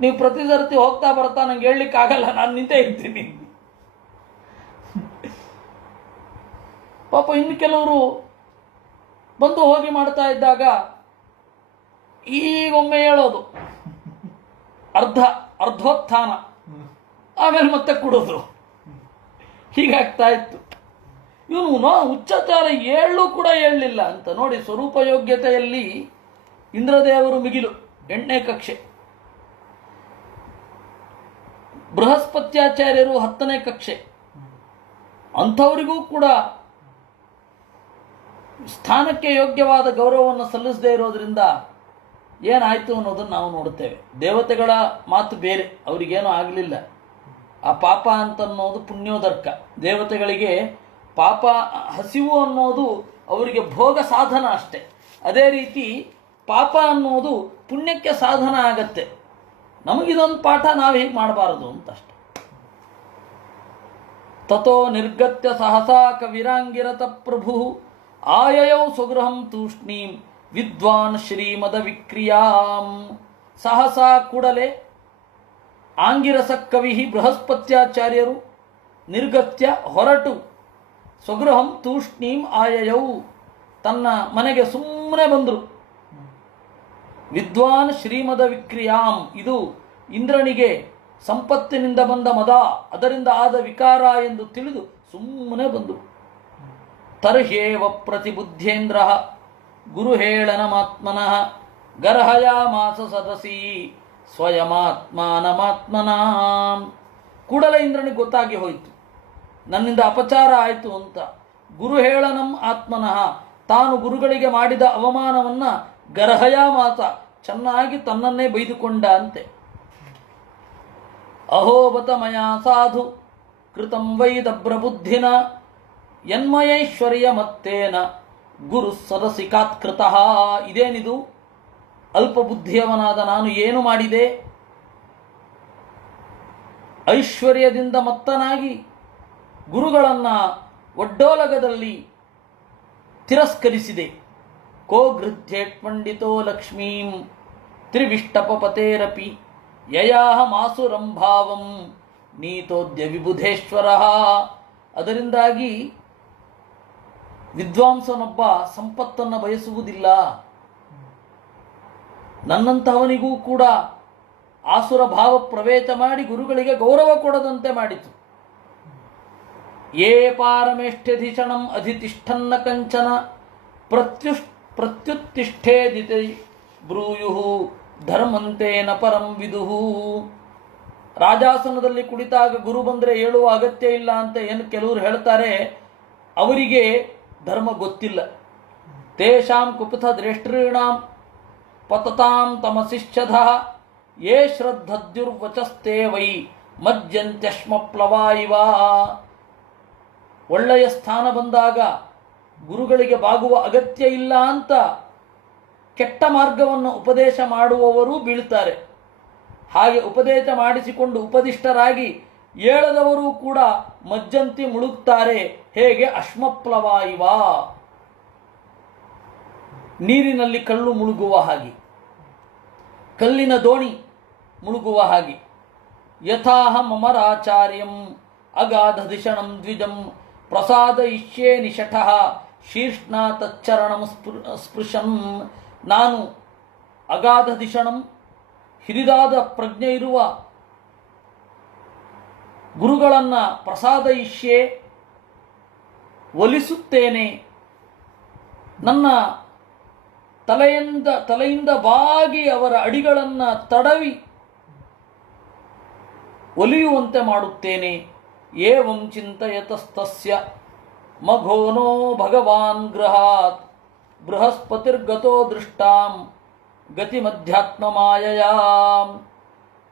ನೀವು ಪ್ರತಿ ಸರ್ತಿ ಹೋಗ್ತಾ ಬರ್ತಾ ನಂಗೆ ಹೇಳಲಿಕ್ಕೆ ಆಗಲ್ಲ, ನಾನು ನಿಂತೇ ಇರ್ತೀನಿ. ಪಾಪ ಇನ್ನು ಕೆಲವರು ಬಂದು ಹೋಗಿ ಮಾಡ್ತಾ ಇದ್ದಾಗ ಈಗೊಮ್ಮೆ ಹೇಳೋದು, ಅರ್ಧೋತ್ಥಾನ, ಆಮೇಲೆ ಮತ್ತೆ ಕೊಡೋದು, ಹೀಗಾಗ್ತಾ ಇತ್ತು. ಇವನು ಉಚ್ಚಚಾರ ಏಳು ಕೂಡ ಹೇಳಲಿಲ್ಲ ಅಂತ ನೋಡಿ. ಸ್ವರೂಪ ಯೋಗ್ಯತೆಯಲ್ಲಿ ಇಂದ್ರದೇವರು ಮಿಗಿಲು, 8ನೇ ಕಕ್ಷೆ. ಬೃಹಸ್ಪತ್ಯಾಚಾರ್ಯರು 10ನೇ ಕಕ್ಷೆ. ಅಂಥವರಿಗೂ ಕೂಡ ಸ್ಥಾನಕ್ಕೆ ಯೋಗ್ಯವಾದ ಗೌರವವನ್ನು ಸಲ್ಲಿಸದೇ ಇರೋದ್ರಿಂದ ಏನಾಯಿತು ಅನ್ನೋದನ್ನು ನಾವು ನೋಡುತ್ತೇವೆ. ದೇವತೆಗಳ ಮಾತು ಬೇರೆ, ಅವರಿಗೇನೂ ಆಗಲಿಲ್ಲ. ಆ ಪಾಪ ಅಂತನ್ನೋದು ಪುಣ್ಯೋದರ್ಕ. ದೇವತೆಗಳಿಗೆ ಪಾಪ ಹಸಿವು ಅನ್ನೋದು ಅವರಿಗೆ ಭೋಗ ಸಾಧನ ಅಷ್ಟೆ. ಅದೇ ರೀತಿ ಪಾಪ ಅನ್ನೋದು ಪುಣ್ಯಕ್ಕೆ ಸಾಧನ ಆಗತ್ತೆ. ನಮಗಿದೊಂದು ಪಾಠ, ನಾವು ಹೀಗೆ ಮಾಡಬಾರದು ಅಂತ ಅಷ್ಟೆ. ತಥೋ ನಿರ್ಗತ್ಯ ಸಹಸಾ ಕವಿರಾಂಗಿರತ ಪ್ರಭು ಆಯಯೌ ಸ್ವಗೃಹಂ ತೂಷ್ಣೀಂ ವಿದ್ವಾನ್ ಶ್ರೀಮದ ವಿಕ್ರಿಯಾಂ. ಸಹಸಾ ಕೂಡಲೇ ಆಂಗಿರಸ ಕವಿ ಬೃಹಸ್ಪತ್ಯಾಚಾರ್ಯರು ನಿರ್ಗತ್ಯ ಹೊರಟು ಸ್ವಗೃಹಂ ತೂಷ್ಣೀಂ ಆಯಯೌ, ತನ್ನ ಮನೆಗೆ ಸುಮ್ಮನೆ ಬಂದರು. ವಿದ್ವಾನ್ ಶ್ರೀಮದ ವಿಕ್ರಿಯಾಂ, ಇದು ಇಂದ್ರನಿಗೆ ಸಂಪತ್ತಿನಿಂದ ಬಂದ ಮದ, ಅದರಿಂದ ಆದ ವಿಕಾರ ಎಂದು ತಿಳಿದು ಸುಮ್ಮನೆ ಬಂದರು. ತರ್ಹ್ಯೇವ ಪ್ರತಿಬುದ್ಧೇಂದ್ರ ಗುರುಹೇಳನಮಾತ್ಮನಃ ಗರ್ಹಯಾಮಾಸ ಸದಸಿ ಸ್ವಯಮಾತ್ಮಾನಮಾತ್ಮನಾಂ. ಕೂಡಲೇ ಇಂದ್ರನಿಗೆ ಗೊತ್ತಾಗಿ ಹೋಯಿತು, ನನ್ನಿಂದ ಅಪಚಾರ ಆಯಿತು ಅಂತ. ಗುರು ಹೇಳನಂ ಆತ್ಮನಃ, ತಾನು ಗುರುಗಳಿಗೆ ಮಾಡಿದ ಅವಮಾನವನ್ನ ಗರ್ಹಯ ಮಾತ, ಚೆನ್ನಾಗಿ ತನ್ನನ್ನೇ ಬೈದುಕೊಂಡ ಅಂತೆ. ಅಹೋಬತ ಮಯಾ ಸಾಧು ಕೃತಂ ವೈದಬ್ರಬುದ್ಧಿನ ಯನ್ಮಯೈಶ್ವರ್ಯ ಮತ್ತೇನ ಗುರು ಸದಸಿಕಾತ್ಕೃತಃ. ಇದೇನಿದು? ಅಲ್ಪಬುದ್ಧಿಯವನಾದ ನಾನು ಏನು ಮಾಡಿದೆ? ಐಶ್ವರ್ಯದಿಂದ ಮತ್ತನಾಗಿ ಗುರುಗಳನ್ನು ಒಡ್ಡೋಲಗದಲ್ಲಿ ತಿರಸ್ಕರಿಸಿದೆ. ಕೋ ಗೃಧ್ಯೇಟ್ ಪಂಡಿತೋ ಲಕ್ಷ್ಮೀಂ ತ್ರಿವಿಷ್ಟಪಪತೇರಪಿ ಯಯಾಹ ಮಾಸುರಂ ಭಾವಂ ನೀತೋದ್ಯ ವಿಬುಧೇಶ್ವರ. ಅದರಿಂದಾಗಿ ವಿದ್ವಾಂಸನೊಬ್ಬ ಸಂಪತ್ತನ್ನು ಬಯಸುವುದಿಲ್ಲ. ನನ್ನಂತಹವನಿಗೂ ಕೂಡ ಆಸುರ ಭಾವ ಪ್ರವೇಶ ಮಾಡಿ ಗುರುಗಳಿಗೆ ಗೌರವ ಕೊಡದಂತೆ ಮಾಡಿತು. ಯೇ ಪಾರಮೇಷ್ಠ್ಯಧಿಷಣಂ ಅಧಿತಿಷ್ಠನ್ನ ಕಂಚನ ಪ್ರತ್ಯುತ್ತಿಷ್ಠೇದಿತಿ ಬ್ರೂಯುಃ ಧರ್ಮಂತೇನ ಪರಂ ವಿದುಹು. ರಾಜಾಸನದಲ್ಲಿ ಕುಳಿತಾಗ ಗುರು ಬಂದರೆ ಹೇಳುವ ಅಗತ್ಯ ಇಲ್ಲ ಅಂತ ಏನು ಕೆಲವರು ಹೇಳ್ತಾರೆ, ಅವರಿಗೆ ಧರ್ಮ ಗೊತ್ತಿಲ್ಲ. ತೇಷಾಂ ಕುಪಿತ ದ್ರೇಷ್ಟ್ರೀಣಾಂ ಪತತಾಂ ತಮಸಿಷ್ಠಧಃ ಯೇ ಶ್ರದ್ಧದ್ಯುರ್ವಚಸ್ತೆ ವೈ ಮಜ್ಜಂತ್ಯಶ್ಮಪ್ಲವಾ ಇವ. ಒಳ್ಳೆಯ ಸ್ಥಾನ ಬಂದಾಗ ಗುರುಗಳಿಗೆ ಬಾಗುವ ಅಗತ್ಯ ಇಲ್ಲ ಅಂತ ಕೆಟ್ಟ ಮಾರ್ಗವನ್ನು ಉಪದೇಶ ಮಾಡುವವರು ಬೀಳ್ತಾರೆ. ಹಾಗೆ ಉಪದೇಶ ಮಾಡಿಸಿಕೊಂಡು ಉಪದಿಷ್ಟರಾಗಿ ಏಳದವರು ಕೂಡ ಮಜ್ಜಂತಿ ಮುಳುಗ್ತಾರೆ. ಹೇಗೆ? ಅಶ್ಮಪ್ಲವ ಇವ, ನೀರಿನಲ್ಲಿ ಕಲ್ಲು ಮುಳುಗುವ ಹಾಗೆ, ಕಲ್ಲಿನ ದೋಣಿ ಮುಳುಗುವ ಹಾಗೆ. ಯಥಾಹ ಮಮರಾಚಾರ್ಯಂ ಅಗಾಧಧಿಷಣಂ ದ್ವಿಜಂ ಪ್ರಸಾದ ಇಷ್ಯೇ ನಿಷಠಃ ಶೀರ್ಷ್ಣ ತಚ್ಚರಣಂ ಸ್ಪೃಶಂ. ನಾನು ಅಗಾಧ ದಿಷಣಂ, ಹಿರಿದಾದ ಪ್ರಜ್ಞೆ ಇರುವ ಗುರುಗಳನ್ನು ಪ್ರಸಾದ ಇಷ್ಯೆ, ಒಲಿಸುತ್ತೇನೆ. ನನ್ನ ತಲೆಯಿಂದ ಬಾಗಿ ಅವರ ಅಡಿಗಳನ್ನು ತಡವಿ ಒಲಿಯುವಂತೆ ಮಾಡುತ್ತೇನೆ. ಏವಂ ಚಿಂತಯತಸ್ತಸ್ಯ ಮಘೋನೋ ಭಗವಾನ್ ಗೃಹಾತ್ ಬೃಹಸ್ಪತಿರ್ಗತೋ ದೃಷ್ಟಾಂ ಗತಿ ಮಧ್ಯಾತ್ಮ ಮಾಯಯಾಂ.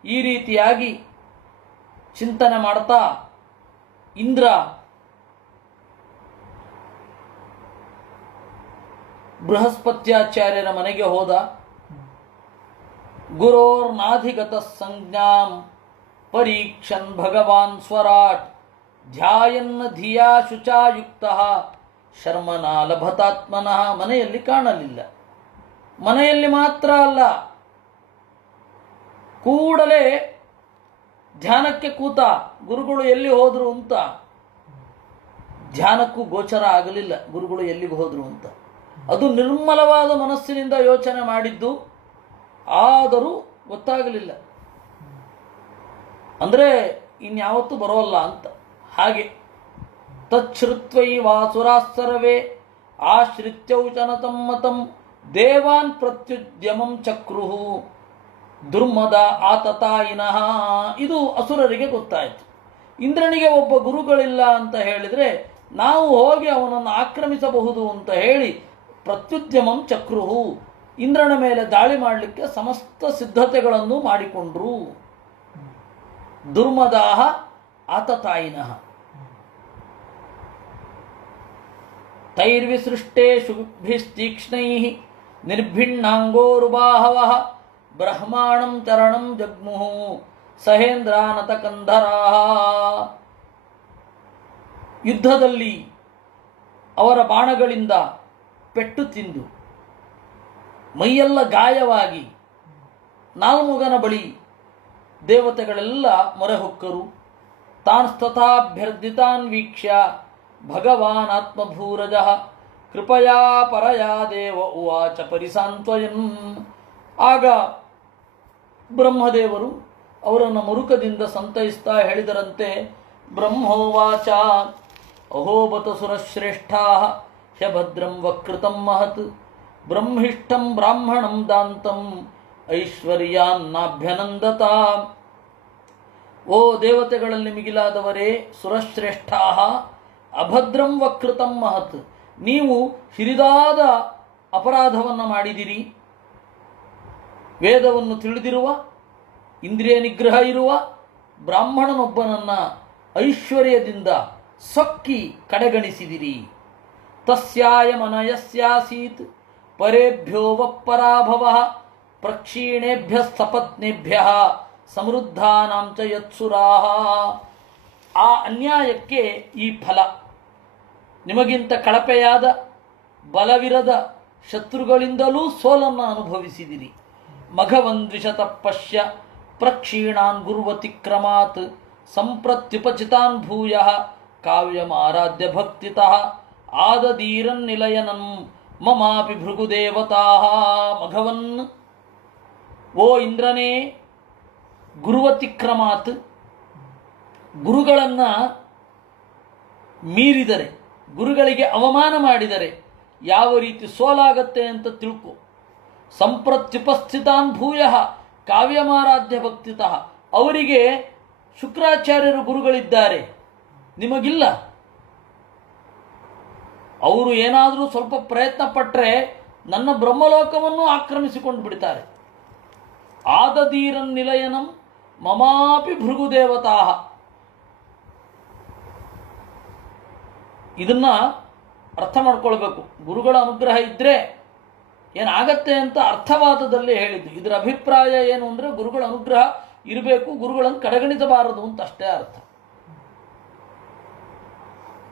ಈ ರೀತಿಯಾಗಿ ಚಿಂತನೆ ಮಾಡ್ತಾ ಇಂದ್ರ ಬೃಹಸ್ಪತ್ಯಾಚಾರ್ಯರ ಮನೆಗೆ ಹೋದ. ಗುರೋರ್ನಾಧಿಗತ ಸಂಜ್ಞಾಂ ಪರೀಕ್ಷನ್ ಭಗವಾನ್ ಸ್ವರಾಟ್ ಧ್ಯಾಯನ್ನ ಧಿಯಾ ಶುಚಾಯುಕ್ತಃ ಶರ್ಮನಾ ಲಭತಾತ್ಮನಃ. ಮನೆಯಲ್ಲಿ ಕಾಣಲಿಲ್ಲ. ಮನೆಯಲ್ಲಿ ಮಾತ್ರ ಅಲ್ಲ, ಕೂಡಲೇ ಧ್ಯಾನಕ್ಕೆ ಕೂತ. ಗುರುಗಳು ಎಲ್ಲಿ ಹೋದರು ಅಂತ ಧ್ಯಾನಕ್ಕೂ ಗೋಚರ ಆಗಲಿಲ್ಲ, ಗುರುಗಳು ಎಲ್ಲಿಗೆ ಹೋದರು ಅಂತ. ಅದು ನಿರ್ಮಲವಾದ ಮನಸ್ಸಿನಿಂದ ಯೋಚನೆ ಮಾಡಿದ್ದು, ಆದರೂ ಗೊತ್ತಾಗಲಿಲ್ಲ. ಅಂದರೆ ಇನ್ಯಾವತ್ತೂ ಬರೋಲ್ಲ ಅಂತ. ಹಾಗೆ ತಚ್ಛೃತ್ವೈ ವಾಸುರಾಸ್ಸರ್ವೇ ಆಶ್ರಿತ್ಯೌಚನತಂ ಮತಂ ದೇವಾನ್ ಪ್ರತ್ಯುದ್ಯಮಂ ಚಕ್ರುಹು ದುರ್ಮದ ಆತತಾಯಿನಃ. ಇದು ಅಸುರರಿಗೆ ಗೊತ್ತಾಯಿತು. ಇಂದ್ರನಿಗೆ ಒಬ್ಬ ಗುರುಗಳಿಲ್ಲ ಅಂತ ಹೇಳಿದರೆ ನಾವು ಹೋಗಿ ಅವನನ್ನು ಆಕ್ರಮಿಸಬಹುದು ಅಂತ ಹೇಳಿ ಪ್ರತ್ಯುದ್ಯಮಂ ಚಕ್ರುಹು, ಇಂದ್ರನ ಮೇಲೆ ದಾಳಿ ಮಾಡಲಿಕ್ಕೆ ಸಮಸ್ತ ಸಿದ್ಧತೆಗಳನ್ನು ಮಾಡಿಕೊಂಡ್ರು. ದುರ್ಮದಾಹ ಆತತಾಯಿನಃ ತೈರ್ವಿಸೃಷ್ಟೇಷುಭಿಸ್ತೀಕ್ಷ್ಣೈಃ ನಿರ್ಭಿಣ್ಣಾಂಗೋರುಬಾಹವಃ ಬ್ರಹ್ಮಾಣಂ ಚರಣಂ ಜಗ್ಮುಃ ಸಹೇಂದ್ರಾನತ ಕಂಧರಾಃ. ಯುದ್ಧದಲ್ಲಿ ಅವರ ಬಾಣಗಳಿಂದ ಪೆಟ್ಟು ತಿಂದು ಮೈಯೆಲ್ಲ ಗಾಯವಾಗಿ ನಾಲ್ಮುಗನ ಬಳಿ ದೇವತೆಗಳೆಲ್ಲ ಮೊರೆ ಹೊಕ್ಕರು. ತಾನ್ಸ್ತಥಾಭ್ಯರ್ಥಿತಾನ್ ವೀಕ್ಷ್ಯ ಭಗವಾನ್ ಆತ್ಮಭೂರಜಃ ಕೃಪಯಾ ಪರಯಾ ದೇವ ಉವಾಚ ಪರಿಸಾಂತ್ವಯನ್. ಆಗ ಬ್ರಹ್ಮದೇವರು ಅವರನ್ನು ಮರುಕದಿಂದ ಸಂತೈಸ್ತಾ ಹೇಳಿದರಂತೆ, ಬ್ರಹ್ಮೋವಾಚ ಅಹೋಬತ ಸುರಶ್ರೇಷ್ಠಾಃ ಹ್ಯಭದ್ರಂ ವಕ್ೃತಂ ಮಹತ್ ಬ್ರಹ್ಮಿಷ್ಠಂ ಬ್ರಾಹ್ಮಣಂ ದಾಂತಂ ಐಶ್ವರ್ಯಾನ್ನಾಭ್ಯನಂದತ. ಓ ದೇವತೆಗಳಲ್ಲಿ ಮಿಗಿಲಾದವರೇ, ಸುರಶ್ರೇಷ್ಠಾಃ ಅಭದ್ರಂ ವಕೃತಂ ಮಹತ್, ನೀವು ಹಿರಿದಾದ ಅಪರಾಧವನ್ನು ಮಾಡಿದಿರಿ. ವೇದವನ್ನು ತಿಳಿದಿರುವ, ಇಂದ್ರಿಯ ನಿಗ್ರಹ ಇರುವ ಬ್ರಾಹ್ಮಣನೊಬ್ಬನನ್ನು ಐಶ್ವರ್ಯದಿಂದ ಸೊಕ್ಕಿ ಕಡೆಗಣಿಸಿದಿರಿ. ತಸ್ಯಾಯಮನಯಸ್ಯಾಸೀತ್ ಪರೇಭ್ಯೋ ವಪರಾಭವಃ ಪ್ರಕ್ಷೀಣೇಭ್ಯ ಸಪತ್ನೇಭ್ಯ ಸಮೃದ್ಧಾನಾಂ ಚ ಯತ್ಸುರಾಹ. ಆ ಅನ್ಯಾಯಕ್ಕೆ ಈ ಫಲ. ನಿಮಗಿಂತ ಕಳಪೆಯಾದ ಬಲವಿರದ ಶತ್ರುಗಳಿಂದಲೂ ಸೋಲನ್ನು ಅನುಭವಿಸಿದಿರಿ. ಮಘವಂದ್ವಿಷತ ಪಶ್ಯ ಪ್ರಕ್ಷೀಣಾನ್ ಗುರುವತಿಕ್ರಮಾತ್ ಸಂಪ್ರತ್ಯುಪಚಿತಾನ್ ಭೂಯಃ ಕಾವ್ಯಮಾರಾಧ್ಯ ಭಕ್ತಿತಃ ಆದದೀರನ್ನಿಲಯನಂ ಮಮಾಪಿ ಭೃಗುದೇವತಾಃ. ಮಘವನ್, ಓ ಇಂದ್ರನೇ, ಗುರುವತಿಕ್ರಮಾತ್, ಗುರುಗಳನ್ನು ಮೀರಿದರೆ, ಗುರುಗಳಿಗೆ ಅವಮಾನ ಮಾಡಿದರೆ ಯಾವ ರೀತಿ ಸೋಲಾಗತ್ತೆ ಅಂತ ತಿಳ್ಕೊ. ಸಂಪ್ರತ್ಯುಪಸ್ಥಿತಾನ್ ಭೂಯಃ ಕಾವ್ಯಮಾರಾಧ್ಯ ಭಕ್ತಿತಃ, ಅವರಿಗೆ ಶುಕ್ರಾಚಾರ್ಯರು ಗುರುಗಳಿದ್ದಾರೆ, ನಿಮಗಿಲ್ಲ. ಅವರು ಏನಾದರೂ ಸ್ವಲ್ಪ ಪ್ರಯತ್ನ ಪಟ್ಟರೆ ನನ್ನ ಬ್ರಹ್ಮಲೋಕವನ್ನು ಆಕ್ರಮಿಸಿಕೊಂಡು ಬಿಡ್ತಾರೆ. ಆದದೀರನ್ ನಿಲಯನಂ ಮಮಾಪಿ ಭೃಗುದೇವತಾ. ಇದನ್ನ ಅರ್ಥ ಮಾಡ್ಕೊಳ್ಬೇಕು. ಗುರುಗಳ ಅನುಗ್ರಹ ಇದ್ದರೆ ಏನಾಗತ್ತೆ ಅಂತ ಅರ್ಥವಾದದಲ್ಲಿ ಹೇಳಿದ್ದು. ಇದರ ಅಭಿಪ್ರಾಯ ಏನು ಅಂದರೆ ಗುರುಗಳ ಅನುಗ್ರಹ ಇರಬೇಕು, ಗುರುಗಳನ್ನು ಕಡೆಗಣಿಸಬಾರದು ಅಂತ ಅಷ್ಟೇ ಅರ್ಥ.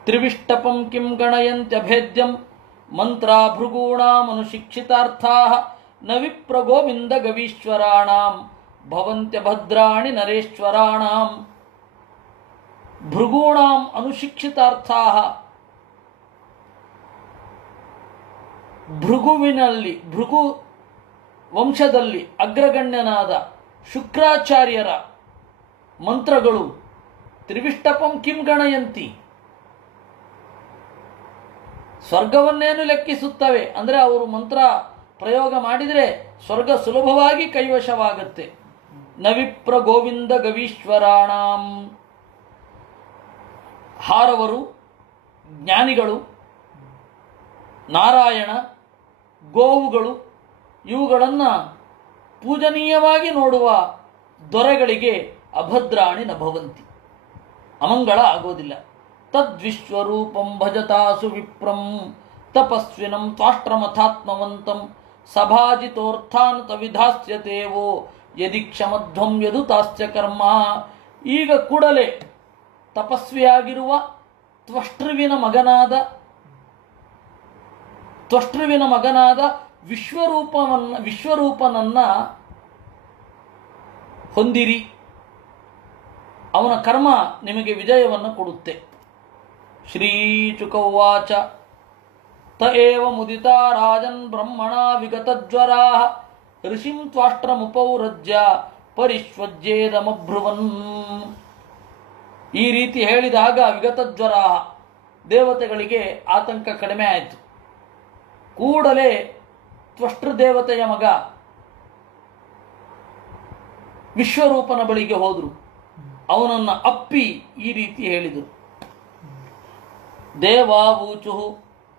ತ್ರಿವಿಷ್ಟಪಂ ಕಿಂ ಗಣಯಂತ್ಯಭೇದ್ಯಂ ಮಂತ್ರ ಭೃಗೂಣಾಮನುಶಿಕ್ಷಿತಾರ್ಥಾಃ ನ ವಿಪ್ರ ಗೋವಿಂದ ಗವೀಶ್ವರಾಣಾಂ ಭವಂತ್ಯ ಭದ್ರಾಣಿ ನರೇಶ್ವರಾಣಾಂ. ಭೃಗೂಣಾಂ ಅನುಶಿಕ್ಷಿತಾರ್ಥಾಃ, ಭೃಗು ವಂಶದಲ್ಲಿ ಅಗ್ರಗಣ್ಯನಾದ ಶುಕ್ರಾಚಾರ್ಯರ ಮಂತ್ರಗಳು ತ್ರಿವಿಷ್ಟಪಂ ಕಿಂ ಗಣಯಂತಿ, ಸ್ವರ್ಗವನ್ನೇನು ಲೆಕ್ಕಿಸುತ್ತವೆ. ಅಂದರೆ ಅವರು ಮಂತ್ರ ಪ್ರಯೋಗ ಮಾಡಿದರೆ ಸ್ವರ್ಗ ಸುಲಭವಾಗಿ ಕೈವಶವಾಗುತ್ತೆ. ನವಿಪ್ರ ಗೋವಿಂದ ಗವೀಶ್ವರಾಣಾಂ. ಹಾರವರು, ಜ್ಞಾನಿಗಳು, ನಾರಾಯಣ, ಗೋವುಗಳು ಇವುಗಳನ್ನು ಪೂಜನೀಯವಾಗಿ ನೋಡುವ ದೊರೆಗಳಿಗೆ ಅಭದ್ರಾಣಿ ನ ಭವಂತಿ, ಅಮಂಗಳ ಆಗೋದಿಲ್ಲ. ತದ್ವಿಶ್ವರೂಪಂ ಭಜತಾಸು ವಿಪ್ರಂ ತಪಸ್ವಿನಂ ತ್ವಾಷ್ಟ್ರಮಥಾತ್ಮವಂತಂ ಸಭಾಜಿತೋರ್ಥಾನ್ ತವಿಧಾಸ್ಯತೇವೋ ಯದಿ ಕ್ಷಮಧ್ವಂ ಯದುತಾಸ್ಯ ಕರ್ಮ. ಈಗ ಕೂಡಲೇ ತಪಸ್ವಿಯಾಗಿರುವ ತ್ವಷ್ಟೃವಿನ ಮಗನಾದ ವಿಶ್ವರೂಪನನ್ನ ಹೊಂದಿರಿ. ಅವನ ಕರ್ಮ ನಿಮಗೆ ವಿಜಯವನ್ನು ಕೊಡುತ್ತೆ. ಶ್ರೀಚುಕೌವಾಚ ತ ಏವ ಮುದಿತಾ ರಾಜನ್ ಬ್ರಹ್ಮಣ ವಿಗತಜ್ವರಾಃ ಋಷಿಂ ತ್ವಾಷ್ಟ್ರಮುಪೌರಜ್ಯ ಪರಿಶ್ವಜ್ಯೇದಮಬ್ರುವನ್. ಈ ರೀತಿ ಹೇಳಿದಾಗ ವಿಗತಜ್ವರಾಃ, ದೇವತೆಗಳಿಗೆ ಆತಂಕ ಕಡಿಮೆ ಆಯಿತು. ಕೂಡಲೇ ತ್ವಷ್ಟೃದೇವತೆಯ ಮಗ ವಿಶ್ವರೂಪನ ಬಳಿಗೆ ಹೋದರು. ಅವನನ್ನು ಅಪ್ಪಿ ಈ ರೀತಿ ಹೇಳಿದರು. ದೇವಾವೂಚು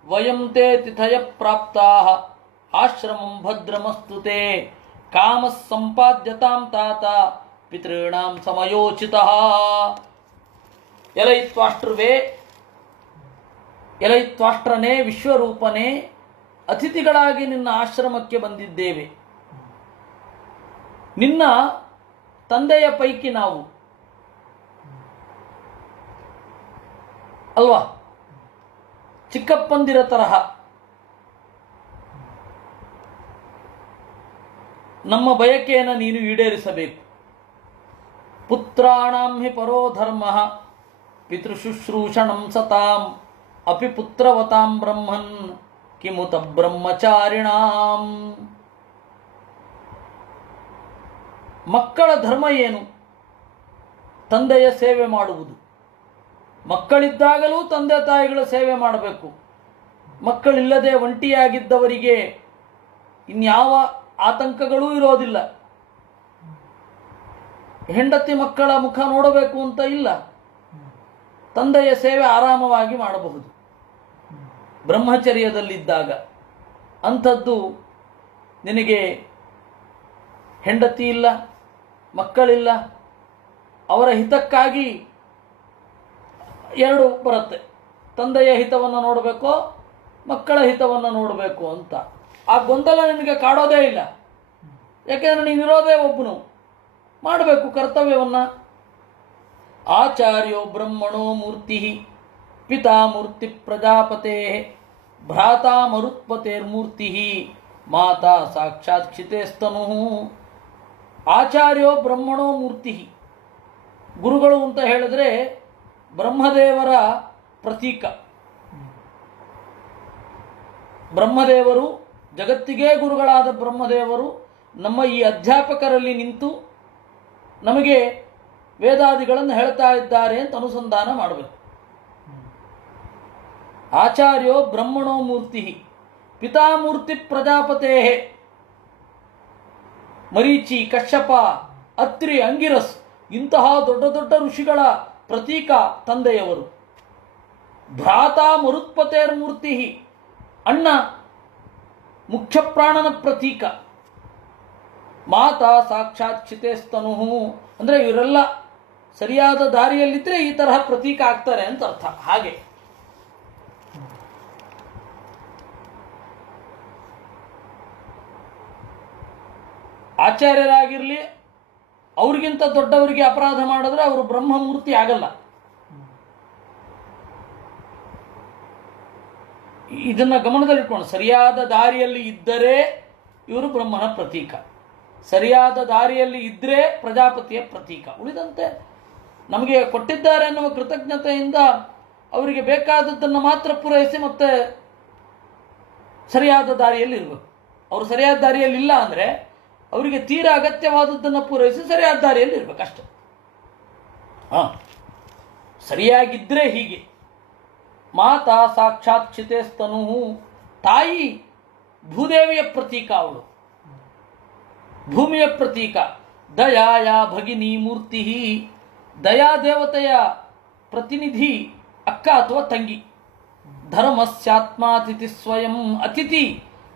ವಯಂ ತೇ ತಿಥಯ ಪ್ರಾಪ್ತಾಃ ಆಶ್ರಮಂ ಭದ್ರಮಸ್ತುತೆ ಕಾಮಃ ಸಂಪಾದ್ಯತಾಂ ತಾತ ಪಿತॄಣಾಂ ಸಮಯೋಚಿತಃ. ಎಲೈ ತ್ವಾಷ್ಟ್ರನೇ, ವಿಶ್ವರೂಪನೇ, ಅತಿಥಿಗಳಾಗಿ ನಿನ್ನ ಆಶ್ರಮಕ್ಕೆ ಬಂದಿದ್ದೇವೆ. ನಿನ್ನ ತಂದೆಯ ಪೈಕಿ ನಾವು ಅಲ್ವಾ, ಚಿಕ್ಕಪ್ಪಂದಿರ ತರಹ ನಮ್ಮ ಬಯಕೆಯನ್ನು ನೀನು ಈಡೇರಿಸಬೇಕು. ಪುತ್ರಾಣಾಂ ಹಿ ಪರೋ ಧರ್ಮಃ ಪಿತೃಶುಶ್ರೂಷಣಂ ಸತಾಂ ಅಪಿ ಪುತ್ರವತಾಂ ಬ್ರಹ್ಮನ್ ಕಿಮುತ ಬ್ರಹ್ಮಚಾರಿಣಾಂ. ಮಕ್ಕಳ ಧರ್ಮ ಏನು? ತಂದೆಯ ಸೇವೆ ಮಾಡುವುದು. ಮಕ್ಕಳಿದ್ದಾಗಲೂ ತಂದೆ ತಾಯಿಗಳ ಸೇವೆ ಮಾಡಬೇಕು. ಮಕ್ಕಳಿಲ್ಲದೆ ಒಂಟಿಯಾಗಿದ್ದವರಿಗೆ ಇನ್ಯಾವ ಆತಂಕಗಳೂ ಇರೋದಿಲ್ಲ. ಹೆಂಡತಿ ಮಕ್ಕಳ ಮುಖ ನೋಡಬೇಕು ಅಂತ ಇಲ್ಲ. ತಂದೆಯ ಸೇವೆ ಆರಾಮವಾಗಿ ಮಾಡಬಹುದು ಬ್ರಹ್ಮಚರ್ಯದಲ್ಲಿದ್ದಾಗ. ಅಂಥದ್ದು ನಿನಗೆ ಹೆಂಡತಿ ಇಲ್ಲ, ಮಕ್ಕಳಿಲ್ಲ, ಅವರ ಹಿತಕ್ಕಾಗಿ ಎರಡು ಬರುತ್ತೆ, ತಂದೆಯ ಹಿತವನ್ನು ನೋಡಬೇಕೋ ಮಕ್ಕಳ ಹಿತವನ್ನು ನೋಡಬೇಕು ಅಂತ. ಆ ಗೊಂದಲ ನಿನಗೆ ಕಾಡೋದೇ ಇಲ್ಲ, ಯಾಕೆಂದರೆ ನೀನಿರೋದೇ ಒಬ್ಬನು, ಮಾಡಬೇಕು ಕರ್ತವ್ಯವನ್ನು. ಆಚಾರ್ಯೋ ಬ್ರಹ್ಮಣೋ ಮೂರ್ತಿ ಪಿತಾ ಮೂರ್ತಿ ಪ್ರಜಾಪತೆ ಭ್ರಾತಾ ಮರುತ್ಪತೇರ್ಮೂರ್ತಿ ಮಾತಾ ಸಾಕ್ಷಾತ್ ಕ್ಷಿತೇಸ್ತನು. ಆಚಾರ್ಯೋ ಬ್ರಹ್ಮಣೋ ಮೂರ್ತಿ, ಗುರುಗಳು ಅಂತ ಹೇಳಿದ್ರೆ ಬ್ರಹ್ಮದೇವರ ಪ್ರತೀಕ. ಬ್ರಹ್ಮದೇವರು, ಜಗತ್ತಿಗೇ ಗುರುಗಳಾದ ಬ್ರಹ್ಮದೇವರು ನಮ್ಮ ಈ ಅಧ್ಯಾಪಕರಲ್ಲಿ ನಿಂತು ನಮಗೆ ವೇದಾದಿಗಳನ್ನು ಹೇಳ್ತಾ ಇದ್ದಾರೆ ಅಂತ ಅನುಸಂಧಾನ ಮಾಡಬೇಕು. ಆಚಾರ್ಯೋ ಬ್ರಹ್ಮಣೋ ಮೂರ್ತಿ ಪಿತಾಮೂರ್ತಿ ಪ್ರಜಾಪತೇ. ಮರೀಚಿ, ಕಶ್ಯಪ, ಅತ್ರಿ, ಅಂಗಿರಸ್ ಇಂತಹ ದೊಡ್ಡ ದೊಡ್ಡ ಋಷಿಗಳ ಪ್ರತೀಕ ತಂದೆಯವರು. ಭ್ರಾತಾ ಮರುತ್ಪತೇರ್ಮೂರ್ತಿ, ಅಣ್ಣ ಮುಖ್ಯ ಪ್ರಾಣನ ಪ್ರತೀಕ. ಮಾತಾ ಸಾಕ್ಷಾತ್ ಕ್ಷಿತೇಸ್ತನು, ಅಂದರೆ ಇವರೆಲ್ಲ ಸರಿಯಾದ ದಾರಿಯಲ್ಲಿದ್ದರೆ ಈ ತರಹ ಪ್ರತೀಕ ಆಗ್ತಾರೆ ಅಂತ ಅರ್ಥ. ಹಾಗೆ ಆಚಾರ್ಯರಾಗಿರಲಿ, ಅವ್ರಿಗಿಂತ ದೊಡ್ಡವರಿಗೆ ಅಪರಾಧ ಮಾಡಿದ್ರೆ ಅವರು ಬ್ರಹ್ಮಮೂರ್ತಿ ಆಗಲ್ಲ. ಇದನ್ನು ಗಮನದಲ್ಲಿಟ್ಕೊಂಡು, ಸರಿಯಾದ ದಾರಿಯಲ್ಲಿ ಇದ್ದರೆ ಇವರು ಬ್ರಹ್ಮನ ಪ್ರತೀಕ, ಸರಿಯಾದ ದಾರಿಯಲ್ಲಿ ಇದ್ದರೆ ಪ್ರಜಾಪತಿಯ ಪ್ರತೀಕ. ಉಳಿದಂತೆ ನಮಗೆ ಕೊಟ್ಟಿದ್ದಾರೆ ಎನ್ನುವ ಕೃತಜ್ಞತೆಯಿಂದ ಅವರಿಗೆ ಬೇಕಾದದ್ದನ್ನು ಮಾತ್ರ ಪೂರೈಸಿ ಮತ್ತೆ ಸರಿಯಾದ ದಾರಿಯಲ್ಲಿ ಇರಬೇಕು. ಅವರು ಸರಿಯಾದ ದಾರಿಯಲ್ಲಿ ಇಲ್ಲ ಅಂದರೆ ಅವರಿಗೆ ತೀರಾ ಅಗತ್ಯವಾದದ್ದನ್ನು ಪೂರೈಸಿ ಸರಿಯಾದ ದಾರಿಯಲ್ಲಿ ಇರಬೇಕಷ್ಟೆ. ಸರಿಯಾಗಿದ್ದರೆ ಹೀಗೆ. ಮಾತಾ ಸಾಕ್ಷಾತ್ ಕ್ಷಿತೇಸ್ತನು, ತಾಯಿ ಭೂದೇವಿಯ ಪ್ರತೀಕ, ಅವಳು ಭೂಮಿಯ ಪ್ರತೀಕ. ದಯಾಯ ಭಗಿನಿ ಮೂರ್ತಿ, ದಯಾ ದೇವತೆಯ ಪ್ರತಿನಿಧಿ ಅಕ್ಕ ಅಥವಾ ತಂಗಿ. ಧರ್ಮಸ್ಯಾತ್ಮಾತಿಥಿ ಸ್ವಯಂ, ಅತಿಥಿ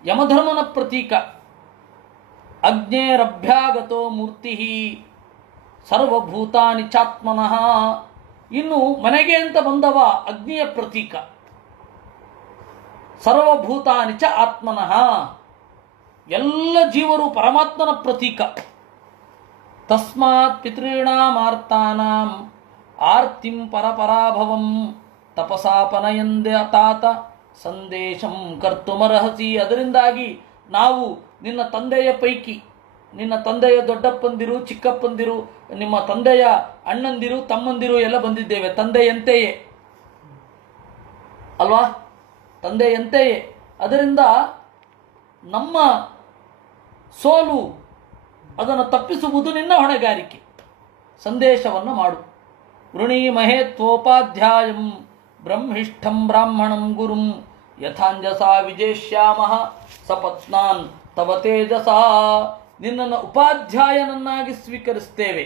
ಯಮಧರ್ಮನ ಪ್ರತೀಕ. ಅಗ್ನೇರಭ್ಯಾಗತೋ ಮೂರ್ತಿ ಸರ್ವಭೂತಾನಿ ಚಾತ್ಮನಃ, ಇನ್ನು ಮನೆಗೆ ಅಂತ ಬಂದವ ಅಗ್ನಿಯ ಪ್ರತೀಕ. ಸರ್ವಭೂತಾನಿ ಚ ಆತ್ಮನಃ, ಎಲ್ಲ ಜೀವರು ಪರಮಾತ್ಮನ ಪ್ರತೀಕ. ತಸ್ಮಾತ್ ಪಿತॄಣಾಮಾರ್ತಾನಾಂ ಆರ್ತಿಂ ಪರಪರಾಭವಂ ತಪಸಾಪನಯಂದ ತಾತ ಸಂದೇಶಂ ಕರ್ತುಮರ್ಹಸಿ. ಅದರಿಂದಾಗಿ ನಾವು ನಿನ್ನ ತಂದೆಯ ಪೈಕಿ, ನಿನ್ನ ತಂದೆಯ ದೊಡ್ಡಪ್ಪಂದಿರು, ಚಿಕ್ಕಪ್ಪಂದಿರು, ನಿಮ್ಮ ತಂದೆಯ ಅಣ್ಣಂದಿರು, ತಮ್ಮಂದಿರು ಎಲ್ಲ ಬಂದಿದ್ದೇವೆ ತಂದೆಯಂತೆಯೇ ಅಲ್ವಾ, ತಂದೆಯಂತೆಯೇ. ಅದರಿಂದ ನಮ್ಮ ಸೋಲು ಅದನ್ನು ತಪ್ಪಿಸುವುದು ನಿನ್ನ ಹೊಣೆಗಾರಿಕೆ. ಸಂದೇಶವನ್ನು ಮಾಡು. ವೃಣೀಮಹೇ ತ್ವೋಪಾಧ್ಯಾಯಂ ಬ್ರಹ್ಮಿಷ್ಠಂ ಬ್ರಾಹ್ಮಣಂ ಗುರುಂ ಯಥಾಂಜಸಾ ವಿಜೇಷ್ಯಾಮಃ ಸಪತ್ನಾನ್ ತವ ತೇಜಸಾ. ನಿನ್ನನ್ನು ಉಪಾಧ್ಯಾಯನನ್ನಾಗಿ ಸ್ವೀಕರಿಸ್ತೇವೆ.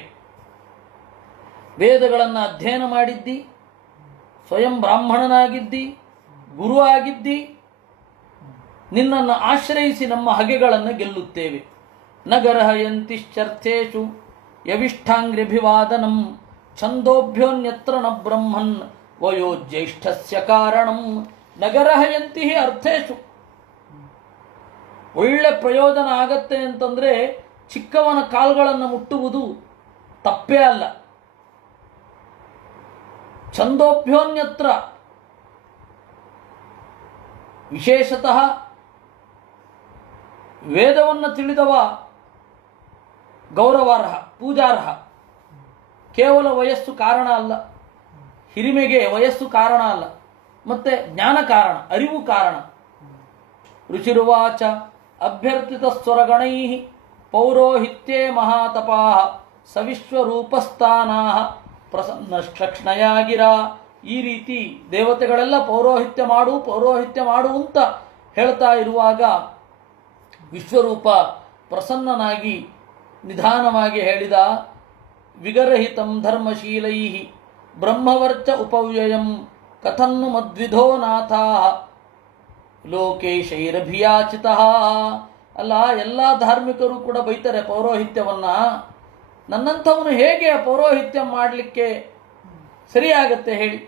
ವೇದಗಳನ್ನು ಅಧ್ಯಯನ ಮಾಡಿದ್ದಿ, ಸ್ವಯಂ ಬ್ರಾಹ್ಮಣನಾಗಿದ್ದಿ, ಗುರು ಆಗಿದ್ದಿ. ನಿನ್ನನ್ನು ಆಶ್ರಯಿಸಿ ನಮ್ಮ ಹಗೆಗಳನ್ನು ಗೆಲ್ಲುತ್ತೇವೆ. ನಗರಹಯಂತಿಶ್ಚರ್ಥೇಷು ಯವಿಷ್ಠಾಂಗ್ರ್ಯಭಿವಾದನಂ ಛಂದೋಭ್ಯೋನ್ಯತ್ರ ನ ಬ್ರಹ್ಮನ್ ವಯೋಜ್ಯೇಷ್ಠಸ್ಯ ಕಾರಣಂ. ನಗರಹಯಂತಿ ಅರ್ಥೇಶು, ಒಳ್ಳೆ ಪ್ರಯೋಜನ ಆಗತ್ತೆ ಅಂತಂದರೆ ಚಿಕ್ಕವನ ಕಾಲುಗಳನ್ನು ಮುಟ್ಟುವುದು ತಪ್ಪೇ ಅಲ್ಲ. ಛಂದೋಭ್ಯೋನ್ಯತ್ರ, ವಿಶೇಷತಃ ವೇದವನ್ನು ತಿಳಿದವ ಗೌರವಾರ್ಹ, ಪೂಜಾರ್ಹ. ಕೇವಲ ವಯಸ್ಸು ಕಾರಣ ಅಲ್ಲ, ಹಿರಿಮೆಗೆ ವಯಸ್ಸು ಕಾರಣ ಅಲ್ಲ, ಮತ್ತೆ ಜ್ಞಾನ ಕಾರಣ, ಅರಿವು ಕಾರಣ. ರುಚಿರುವಾಚ ಅಭ್ಯರ್ಥಿತ ಸ್ವರಗಣೈ ಪೌರೋಹಿತ್ಯೇ ಮಹಾತಪಾ ಸವಿಶ್ವರೂಪಸ್ಥಾನಾ ಪ್ರಸನ್ನಕ್ಷಣಯಾಗಿರ. ಈ ರೀತಿ ದೇವತೆಗಳೆಲ್ಲ ಪೌರೋಹಿತ್ಯ ಮಾಡು ಅಂತ ಹೇಳ್ತಾ ಇರುವಾಗ ವಿಶ್ವರೂಪ ಪ್ರಸನ್ನನಾಗಿ ನಿಧಾನವಾಗಿ ಹೇಳಿದ, ವಿಗರಹಿತಂ ಧರ್ಮಶೀಲೈ ಬ್ರಹ್ಮವರ್ಚ ಉಪವ್ಯಯಂ ಕಥನ್ನು ಮದ್ವಿಧೋ ನಾಥ ಲೋಕೇಶೈರಭಿಯಾಚಿತ. ಅಲ್ಲ, ಎಲ್ಲ ಧಾರ್ಮಿಕರು ಕೂಡ ಬೈತಾರೆ ಪೌರೋಹಿತ್ಯವನ್ನ. ನನ್ನಂಥವನು ಹೇಗೆ ಪೌರೋಹಿತ್ಯ ಮಾಡಲಿಕ್ಕೆ ಸರಿಯಾಗತ್ತೆ ಹೇಳಿ?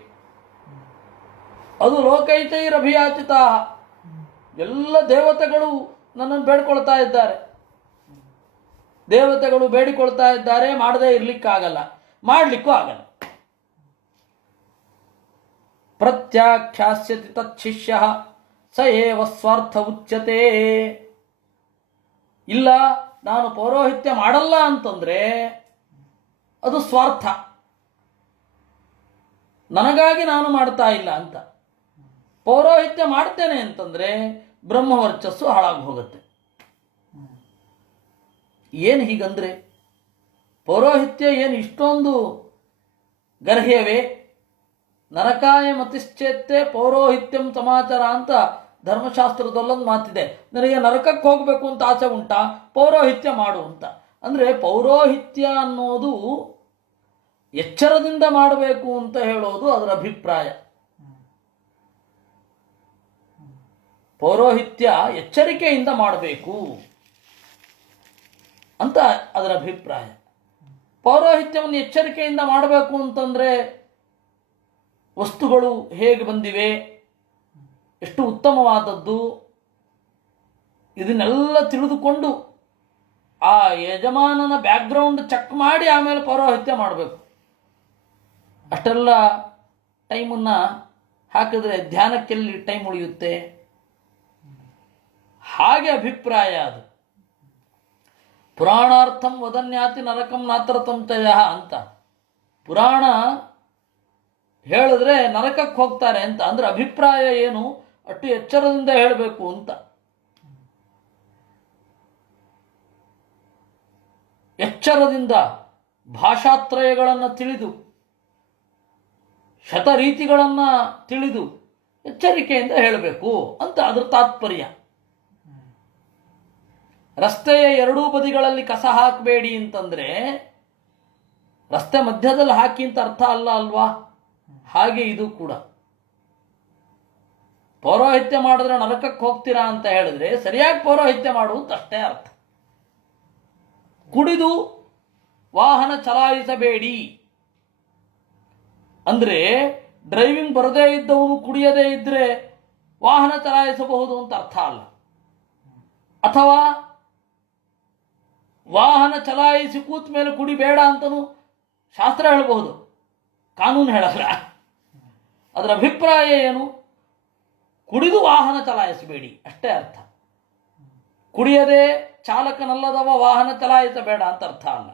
ಅದು ಲೋಕೈತೈರಭಿಯಾಚಿತ. ಎಲ್ಲ ದೇವತೆಗಳು ನನ್ನನ್ನು ಬೇಡ್ಕೊಳ್ತಾ ಇದ್ದಾರೆ, ದೇವತೆಗಳು ಬೇಡಿಕೊಳ್ತಾ ಇದ್ದಾರೆ, ಮಾಡದೇ ಇರ್ಲಿಕ್ಕಾಗಲ್ಲ, ಮಾಡಲಿಕ್ಕೂ ಆಗಲ್ಲ. ಪ್ರತ್ಯಾಖ್ಯಾಸ್ಯತಿ ತಚ್ಛಿಷ್ಯ ಸ ಏವ ಸ್ವಾರ್ಥ ಉಚ್ಯತೆ. ಇಲ್ಲ, ನಾನು ಪೌರೋಹಿತ್ಯ ಮಾಡಲ್ಲ ಅಂತಂದ್ರೆ ಅದು ಸ್ವಾರ್ಥ, ನನಗಾಗಿ ನಾನು ಮಾಡ್ತಾ ಇಲ್ಲ ಅಂತ. ಪೌರೋಹಿತ್ಯ ಮಾಡ್ತೇನೆ ಅಂತಂದ್ರೆ ಬ್ರಹ್ಮವರ್ಚಸ್ಸು ಹಾಳಾಗಿ ಹೋಗುತ್ತೆ. ಏನು ಹೀಗಂದ್ರೆ ಪೌರೋಹಿತ್ಯ ಏನು ಇಷ್ಟೊಂದು ಗರ್ಹ್ಯವೇ? ನರಕಾಯ ಮತಿಶ್ಚೇತ್ತೆ ಪೌರೋಹಿತ್ಯಂ ಸಮಾಚಾರ ಅಂತ ಧರ್ಮಶಾಸ್ತ್ರದಲ್ಲೊಂದು ಮಾತಿದೆ. ನನಗೆ ನರಕಕ್ಕೆ ಹೋಗಬೇಕು ಅಂತ ಆಸೆ ಉಂಟಾ, ಪೌರೋಹಿತ್ಯ ಮಾಡು ಅಂತ. ಅಂದರೆ ಪೌರೋಹಿತ್ಯ ಅನ್ನೋದು ಎಚ್ಚರದಿಂದ ಮಾಡಬೇಕು ಅಂತ ಹೇಳೋದು ಅದರ ಅಭಿಪ್ರಾಯ. ಪೌರೋಹಿತ್ಯ ಎಚ್ಚರಿಕೆಯಿಂದ ಮಾಡಬೇಕು ಅಂತ ಅದರ ಅಭಿಪ್ರಾಯ. ಪೌರೋಹಿತ್ಯವನ್ನು ಎಚ್ಚರಿಕೆಯಿಂದ ಮಾಡಬೇಕು ಅಂತಂದ್ರೆ ವಸ್ತುಗಳು ಹೇಗೆ ಬಂದಿವೆ, ಎಷ್ಟು ಉತ್ತಮವಾದದ್ದು, ಇದನ್ನೆಲ್ಲ ತಿಳಿದುಕೊಂಡು ಆ ಯಜಮಾನನ ಬ್ಯಾಕ್ಗ್ರೌಂಡ್ ಚೆಕ್ ಮಾಡಿ ಆಮೇಲೆ ಪೌರೋಹಿತ್ಯ ಮಾಡಬೇಕು. ಅಷ್ಟೆಲ್ಲ ಟೈಮನ್ನು ಹಾಕಿದ್ರೆ ಧ್ಯಾನಕ್ಕೆಲ್ಲಿ ಟೈಮ್ ಉಳಿಯುತ್ತೆ? ಹಾಗೆ ಅಭಿಪ್ರಾಯ ಅದು. ಪುರಾಣಾರ್ಥಂ ವದನ್ಯಾತಿ ನರಕಂ ನಾತ್ರತಂ ಚಯ ಅಂತ. ಪುರಾಣ ಹೇಳಿದ್ರೆ ನರಕಕ್ಕೆ ಹೋಗ್ತಾರೆ ಅಂತ. ಅಂದ್ರೆ ಅಭಿಪ್ರಾಯ ಏನು? ಅಷ್ಟು ಎಚ್ಚರದಿಂದ ಹೇಳಬೇಕು ಅಂತ. ಎಚ್ಚರದಿಂದ ಭಾಷಾತ್ರಯಗಳನ್ನು ತಿಳಿದು, ಶತರೀತಿಗಳನ್ನು ತಿಳಿದು ಎಚ್ಚರಿಕೆಯಿಂದ ಹೇಳಬೇಕು ಅಂತ ಅದರ ತಾತ್ಪರ್ಯ. ರಸ್ತೆಯ ಎರಡೂ ಬದಿಗಳಲ್ಲಿ ಕಸ ಹಾಕಬೇಡಿ ಅಂತಂದ್ರೆ ರಸ್ತೆ ಮಧ್ಯದಲ್ಲಿ ಹಾಕಿ ಅಂತ ಅರ್ಥ ಅಲ್ಲ ಅಲ್ವಾ? ಹಾಗೆ ಇದು ಕೂಡ. ಪೌರೋಹಿತ್ಯ ಮಾಡಿದ್ರೆ ನರಕಕ್ಕೆ ಹೋಗ್ತೀರಾ ಅಂತ ಹೇಳಿದ್ರೆ ಸರಿಯಾಗಿ ಪೌರೋಹಿತ್ಯ ಮಾಡುವುದು ಅಷ್ಟೇ ಅರ್ಥ. ಕುಡಿದು ವಾಹನ ಚಲಾಯಿಸಬೇಡಿ ಅಂದ್ರೆ ಡ್ರೈವಿಂಗ್ ಬರದೇ ಇದ್ದವನು ಕುಡಿಯದೇ ಇದ್ರೆ ವಾಹನ ಚಲಾಯಿಸಬಹುದು ಅಂತ ಅರ್ಥ ಅಲ್ಲ. ಅಥವಾ ವಾಹನ ಚಲಾಯಿಸಿ ಕೂತ ಮೇಲೆ ಕುಡಿಬೇಡ ಅಂತನೂ ಶಾಸ್ತ್ರ ಹೇಳಬಹುದು, ಕಾನೂನು ಹೇಳಲ್ಲ. ಅದರ ಅಭಿಪ್ರಾಯ ಏನು? ಕುಡಿದು ವಾಹನ ಚಲಾಯಿಸಬೇಡಿ ಅಷ್ಟೇ ಅರ್ಥ. ಕುಡಿಯದೆ ಚಾಲಕನಲ್ಲದವ ವಾಹನ ಚಲಾಯಿಸಬೇಡ ಅಂತ ಅರ್ಥ ಅಲ್ಲ.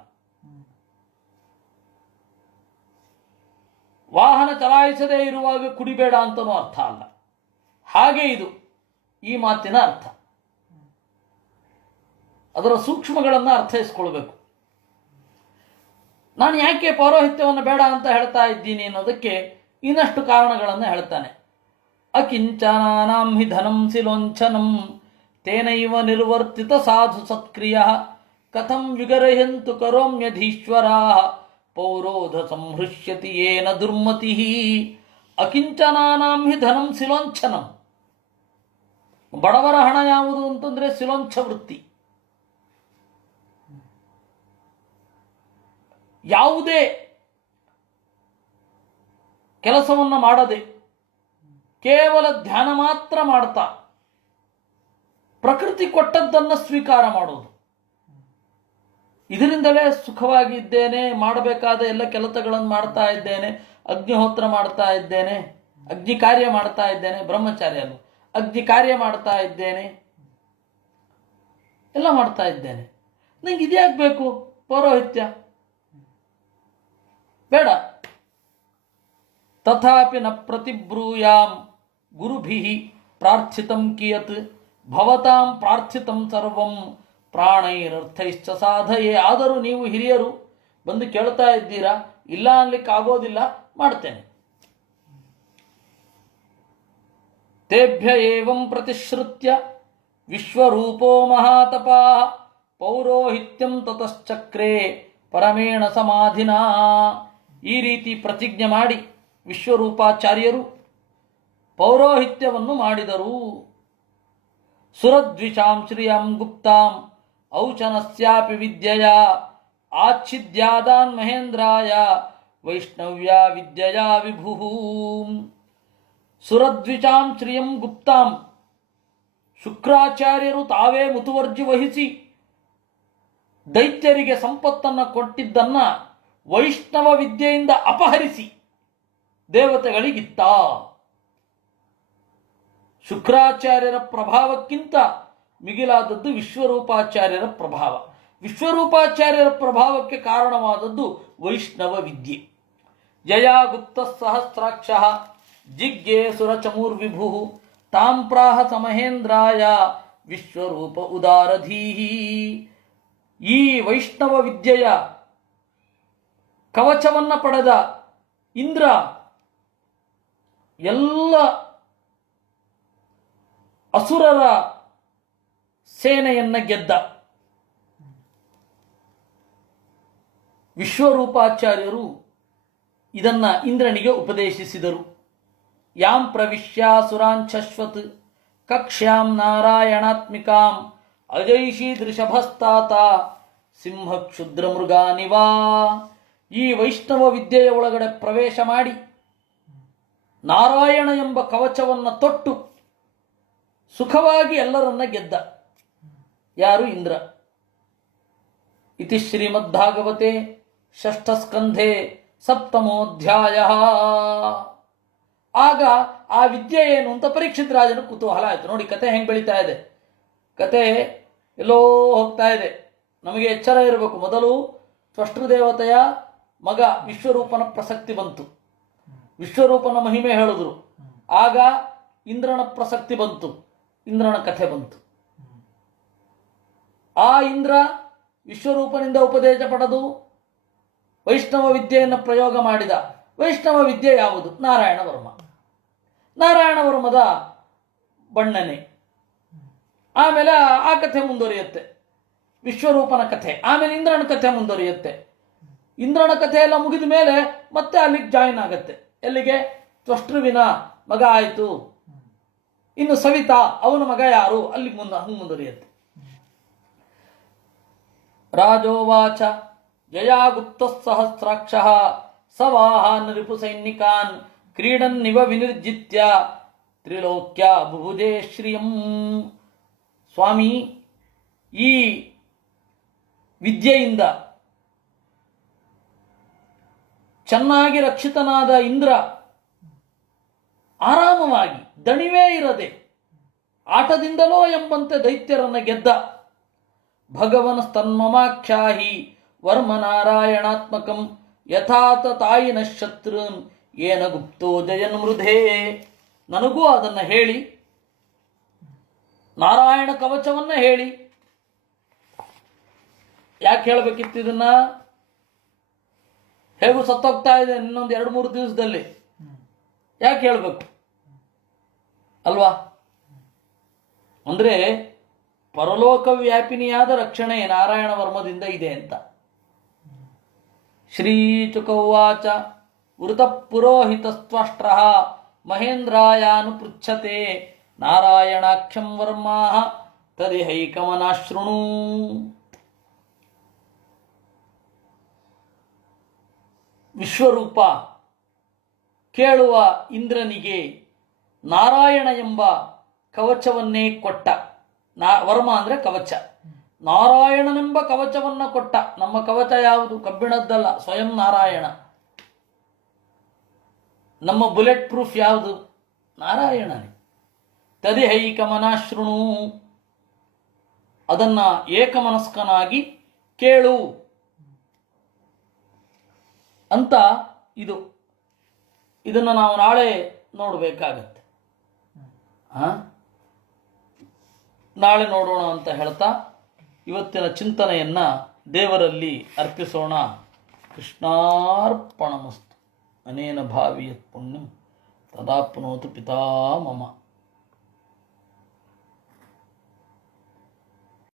ವಾಹನ ಚಲಾಯಿಸದೇ ಇರುವಾಗ ಕುಡಿಬೇಡ ಅಂತನೂ ಅರ್ಥ ಅಲ್ಲ. ಹಾಗೆ ಇದು ಈ ಮಾತಿನ ಅರ್ಥ. ಅದರ ಸೂಕ್ಷ್ಮಗಳನ್ನು ಅರ್ಥೈಸ್ಕೊಳ್ಬೇಕು. ನಾನು ಯಾಕೆ ಪೌರೋಹಿತ್ಯವನ್ನು ಬೇಡ ಅಂತ ಹೇಳ್ತಾ ಇದ್ದೀನಿ ಅನ್ನೋದಕ್ಕೆ ಇನ್ನಷ್ಟು ಕಾರಣಗಳನ್ನು ಹೇಳ್ತಾನೆ. ಅಕಿಂಚನಾನಾಂ ಹಿ ಧನಂ ಸಿಲೋಂಚನಂ ತೇನೈವ ನಿರ್ವರ್ತಿತ ಸಾಧು ಸತ್ಕ್ರಿಯ ಕಥಂ ವಿಗರಹಂತು ಕರೋಮ್ಯಧೀಶ್ವರಾ ಪೌರೋಧ ಸಂಹೃಷ್ಯತಿ ಯೇನ ದುರ್ಮತಿ. ಅಕಿಂಚನಾನಾಂ ಹಿ ಧನಂ ಸಿಲೋಂಚನಂ. ಬಡವರ ಹಣ ಯಾವುದು ಅಂತಂದ್ರೆ ಸಿಲೋಂಚ ವೃತ್ತಿ. ಯಾವುದೇ ಕೆಲಸವನ್ನು ಮಾಡದೆ ಕೇವಲ ಧ್ಯಾನ ಮಾತ್ರ ಮಾಡ್ತಾ ಪ್ರಕೃತಿ ಕೊಟ್ಟದ್ದನ್ನು ಸ್ವೀಕಾರ ಮಾಡೋದು. ಇದರಿಂದಲೇ ಸುಖವಾಗಿದ್ದೇನೆ, ಮಾಡಬೇಕಾದ ಎಲ್ಲ ಕೆಲಸಗಳನ್ನು ಮಾಡ್ತಾ ಇದ್ದೇನೆ, ಅಗ್ನಿಹೋತ್ರ ಮಾಡ್ತಾ ಇದ್ದೇನೆ, ಅಗ್ನಿ ಕಾರ್ಯ ಮಾಡ್ತಾ ಇದ್ದೇನೆ, ಬ್ರಹ್ಮಚಾರ್ಯ ಅಲ್ಲ, ಅಗ್ನಿ ಕಾರ್ಯ ಮಾಡ್ತಾ ಇದ್ದೇನೆ, ಎಲ್ಲ ಮಾಡ್ತಾ ಇದ್ದೇನೆ. ನಂಗೆ ಇದ್ಯಾಕೆ ಬೇಕು ಪೌರೋಹಿತ್ಯ? ಬೇಡ. ತಥಾಪಿ ನ ಪ್ರತಿಬ್ರೂಯಾಂ ಗುರುಭಿಃ ಪ್ರಾರ್ಥಿತಂ ಕಿಯತ್ ಭವತಾಂ ಪ್ರಾರ್ಥಿತಂ ಸರ್ವಂ ಪ್ರಾಣೈರರ್ಥೈಶ್ಚ ಸಾಧಯೇ. ಆದರೂ ನೀವು ಹಿರಿಯರು ಬಂದು ಕೇಳ್ತಾ ಇದ್ದೀರಾ, ಇಲ್ಲ ಅನ್ಲಿಕ್ಕೆ ಆಗೋದಿಲ್ಲ, ಮಾಡ್ತೇನೆ. ತೇಭ್ಯ ಏವಂ ಪ್ರತಿಶ್ರುತ್ಯ ವಿಶ್ವರೂಪೋ ಮಹಾತಪಾಃ ಪೌರೋಹಿತ್ಯಂ ತತಶ್ಚಕ್ರೇ ಪರಮೇಣ ಸಮಾಧಿನಾ. ಈ ರೀತಿ ಪ್ರತಿಜ್ಞೆ ಮಾಡಿ ವಿಶ್ವರೂಪಾಚಾರ್ಯರು ಪೌರೋಹಿತ್ಯವನ್ನು ಮಾಡಿದರು. ಸುರದ್ವಿಷಾಂ ಶ್ರಿಯಂ ಗುಪ್ತಾಂ ಔಚನಸ್ಯಾಪಿ ವಿದ್ಯೆಯ ಆಚ್ಛಿದ್ಯಾದಾನ್ ಮಹೇಂದ್ರಾಯ ವೈಷ್ಣವ್ಯ ವಿದ್ಯೆಯ ವಿಭು. ಸುರದ್ವಿಷಾಂ ಶ್ರಿಯಂ ಗುಪ್ತಾಂ, ಶುಕ್ರಾಚಾರ್ಯರು ತಾವೇ ಮುತುವರ್ಜಿ ವಹಿಸಿ ದೈತ್ಯರಿಗೆ ಸಂಪತ್ತನ್ನು ಕೊಟ್ಟಿದ್ದನ್ನ ವೈಷ್ಣವ ವಿದ್ಯೆಯಿಂದ ಅಪಹರಿಸಿ ದೇವತೆಗಳಿಗಿತ್ತ. ಶುಕ್ರಾಚಾರ್ಯರ ಪ್ರಭಾವಕ್ಕಿಂತ ಮಿಗಿಲಾದದ್ದು ವಿಶ್ವರೂಪಾಚಾರ್ಯರ ಪ್ರಭಾವ. ವಿಶ್ವರೂಪಾಚಾರ್ಯರ ಪ್ರಭಾವಕ್ಕೆ ಕಾರಣವಾದದ್ದು ವೈಷ್ಣವ ವಿದ್ಯೆ. ಯಯಾ ಗುಪ್ತ ಸಹಸ್ರಾಕ್ಷ ಜಿಗ್ಗೇ ಸುರಚಮೂರ್ವಿಭು ತಾಂ ಪ್ರಾಹ ಸಮಹೇಂದ್ರಾಯ ವಿಶ್ವರೂಪ ಉದಾರಧೀಹಿ. ಈ ವೈಷ್ಣವ ವಿದ್ಯೆಯ ಕವಚವನ್ನು ಪಡೆದ ಇಂದ್ರ ಎಲ್ಲ ಅಸುರರ ಸೇನೆಯನ್ನ ಗೆದ್ದ. ವಿಶ್ವರೂಪಾಚಾರ್ಯರು ಇದನ್ನ ಇಂದ್ರನಿಗೆ ಉಪದೇಶಿಸಿದರು. ಯಾಂ ಪ್ರವಿಶ್ಯ ಸುರಾಂಶಶ್ವತ್ ಕಕ್ಷ್ಯಾಂ ನಾರಾಯಣಾತ್ಮಿಕಾಂ ಅಜೈಷಿ ದೃಷಭಸ್ತಾತ ಸಿಂಹ ಕ್ಷುದ್ರ ಮೃಗಾನಿವಾ. ಈ ವೈಷ್ಣವ ವಿದ್ಯೆಯ ಒಳಗಡೆ ಪ್ರವೇಶ ಮಾಡಿ ನಾರಾಯಣ ಎಂಬ ಕವಚವನ್ನು ತೊಟ್ಟು ಸುಖವಾಗಿ ಎಲ್ಲರನ್ನ ಗೆದ್ದ. ಯಾರು? ಇಂದ್ರ. ಇತಿ ಶ್ರೀಮದ್ಭಾಗವತೆ ಷಷ್ಠಸ್ಕಂಧೆ ಸಪ್ತಮೋಧ್ಯಾಯ. ಆಗ ಆ ವಿದ್ಯೆ ಏನು ಅಂತ ಪರೀಕ್ಷಿತ್ ರಾಜನ ಕುತೂಹಲ ಆಯಿತು. ನೋಡಿ ಕತೆ ಹೆಂಗೆ ಬೆಳೀತಾ ಇದೆ. ಕತೆ ಎಲ್ಲೋ ಹೋಗ್ತಾ ಇದೆ. ನಮಗೆ ಎಚ್ಚರ ಇರಬೇಕು. ಮೊದಲು ತ್ವಷ್ಟೃದೇವತೆಯ ಮಗ ವಿಶ್ವರೂಪನ ಪ್ರಸಕ್ತಿ ಬಂತು, ವಿಶ್ವರೂಪನ ಮಹಿಮೆ ಹೇಳಿದ್ರು. ಆಗ ಇಂದ್ರನ ಪ್ರಸಕ್ತಿ ಬಂತು, ಇಂದ್ರನ ಕಥೆ ಬಂತು. ಆ ಇಂದ್ರ ವಿಶ್ವರೂಪನಿಂದ ಉಪದೇಶ ಪಡೆದು ವೈಷ್ಣವ ವಿದ್ಯೆಯನ್ನು ಪ್ರಯೋಗ ಮಾಡಿದ. ವೈಷ್ಣವ ವಿದ್ಯೆ ಯಾವುದು? ನಾರಾಯಣ ವರ್ಮ. ನಾರಾಯಣ ವರ್ಮದ ಬಣ್ಣನೆ. ಆಮೇಲೆ ಆ ಕಥೆ ಮುಂದುವರಿಯುತ್ತೆ, ವಿಶ್ವರೂಪನ ಕಥೆ. ಆಮೇಲೆ ಇಂದ್ರನ ಕಥೆ ಮುಂದುವರಿಯುತ್ತೆ. ಇಂದ್ರನ ಕಥೆ ಎಲ್ಲ ಮುಗಿದ ಮೇಲೆ ಮತ್ತೆ ಅಲ್ಲಿಗೆ ಜಾಯಿನ್ ಆಗತ್ತೆ. ಎಲ್ಲಿಗೆ? ತ್ವಷ್ಟೃವಿನ ಮಗ ಆಯಿತು. ಇನ್ನು ಸವಿತಾ, ಅವನ ಮಗ ಯಾರು? ಅಲ್ಲಿಗೆ ಮುಂದುವರಿಯುತ್ತೆ. ರಾಜೋವಾಚ ಯಯಾ ಗುಪ್ತ ಸಹಸ್ರಾಕ್ಷ ಸವಾಹಾನ್ ರಿಪು ಸೈನಿಕಾನ್ ಕ್ರೀಡನ್ನಿವ ವಿನಿರ್ಜಿತ್ಯ ತ್ರಿಲೋಕ್ಯ ಬುಭುಜೇ ಶ್ರಿಯಂ. ಸ್ವಾಮಿ, ಈ ವಿದ್ಯೆಯಿಂದ ಚೆನ್ನಾಗಿ ರಕ್ಷಿತನಾದ ಇಂದ್ರ ಆರಾಮವಾಗಿ ದಣಿವೇ ಇರದೆ ಆಟದಿಂದಲೋ ಎಂಬಂತೆ ದೈತ್ಯರನ್ನ ಗೆದ್ದ. ಭಗವನ್ ಸ್ತನ್ಮಮಾಖ್ಯಾಹಿ ವರ್ಮನಾರಾಯಣಾತ್ಮಕಂ ಯಥಾತ ತಾಯಿನ ಶತ್ರುನ್ ಏನ ಗುಪ್ತೋ ಜಯನ್ ಮೃಧೇ. ನನಗೂ ಅದನ್ನ ಹೇಳಿ, ನಾರಾಯಣ ಕವಚವನ್ನ ಹೇಳಿ. ಯಾಕೆ ಹೇಳಬೇಕಿತ್ತು ಇದನ್ನ? ಹೇಗೂ ಸತ್ತೋಗ್ತಾ ಇದೆ ಇನ್ನೊಂದು 2-3 ದಿವಸದಲ್ಲಿ. ಯಾಕೆ ಹೇಳಬೇಕು ಅಲ್ವಾ? ಅಂದ್ರೆ ಪರಲೋಕ ವ್ಯಾಪಿನಿಯಾದ ರಕ್ಷಣೆ ನಾರಾಯಣ ವರ್ಮದಿಂದ ಇದೆ ಅಂತ. ಶ್ರೀಚುಕೌವಾಚ ವೃತ ಪುರೋಹಿತಸ್ತ್ವಷ್ಟ್ರ ಮಹೇಂದ್ರಾಯಾನು ಪೃಚ್ಛತೆ ನಾರಾಯಣಾಖ್ಯಂ ವರ್ಮಾ ತದಿಹೈಕಮನಾಶೃಣು. ವಿಶ್ವರೂಪ ಕೇಳುವ ಇಂದ್ರನಿಗೆ ನಾರಾಯಣ ಎಂಬ ಕವಚವನ್ನೇ ಕೊಟ್ಟ. ವರ್ಮ ಅಂದ್ರೆ ಕವಚ. ನಾರಾಯಣನೆಂಬ ಕವಚವನ್ನ ಕೊಟ್ಟ. ನಮ್ಮ ಕವಚ ಯಾವುದು? ಕಬ್ಬಿಣದ್ದಲ್ಲ, ಸ್ವಯಂ ನಾರಾಯಣ. ನಮ್ಮ ಬುಲೆಟ್ ಪ್ರೂಫ್ ಯಾವುದು? ನಾರಾಯಣನೇ. ತದಿಹೈಕಮನಾಶೃಣು, ಅದನ್ನ ಏಕಮನಸ್ಕನಾಗಿ ಕೇಳು ಅಂತ. ಇದನ್ನು ನಾವು ನಾಳೆ ನೋಡಬೇಕಾಗತ್ತೆ. ನಾಳೆ ನೋಡೋಣ ಅಂತ ಹೇಳ್ತಾ ಇವತ್ತಿನ ಚಿಂತನೆಯನ್ನ ದೇವರಲ್ಲಿ ಅರ್ಪಿಸೋಣ. ಕೃಷ್ಣಾರ್ಪಣಮಸ್ತು. ಅನೇನ ಭಾವಿಯತ್ ಪುಣ್ಯಂ ತದಾಪ್ನೋತು ಪಿತಾ ಮಮ.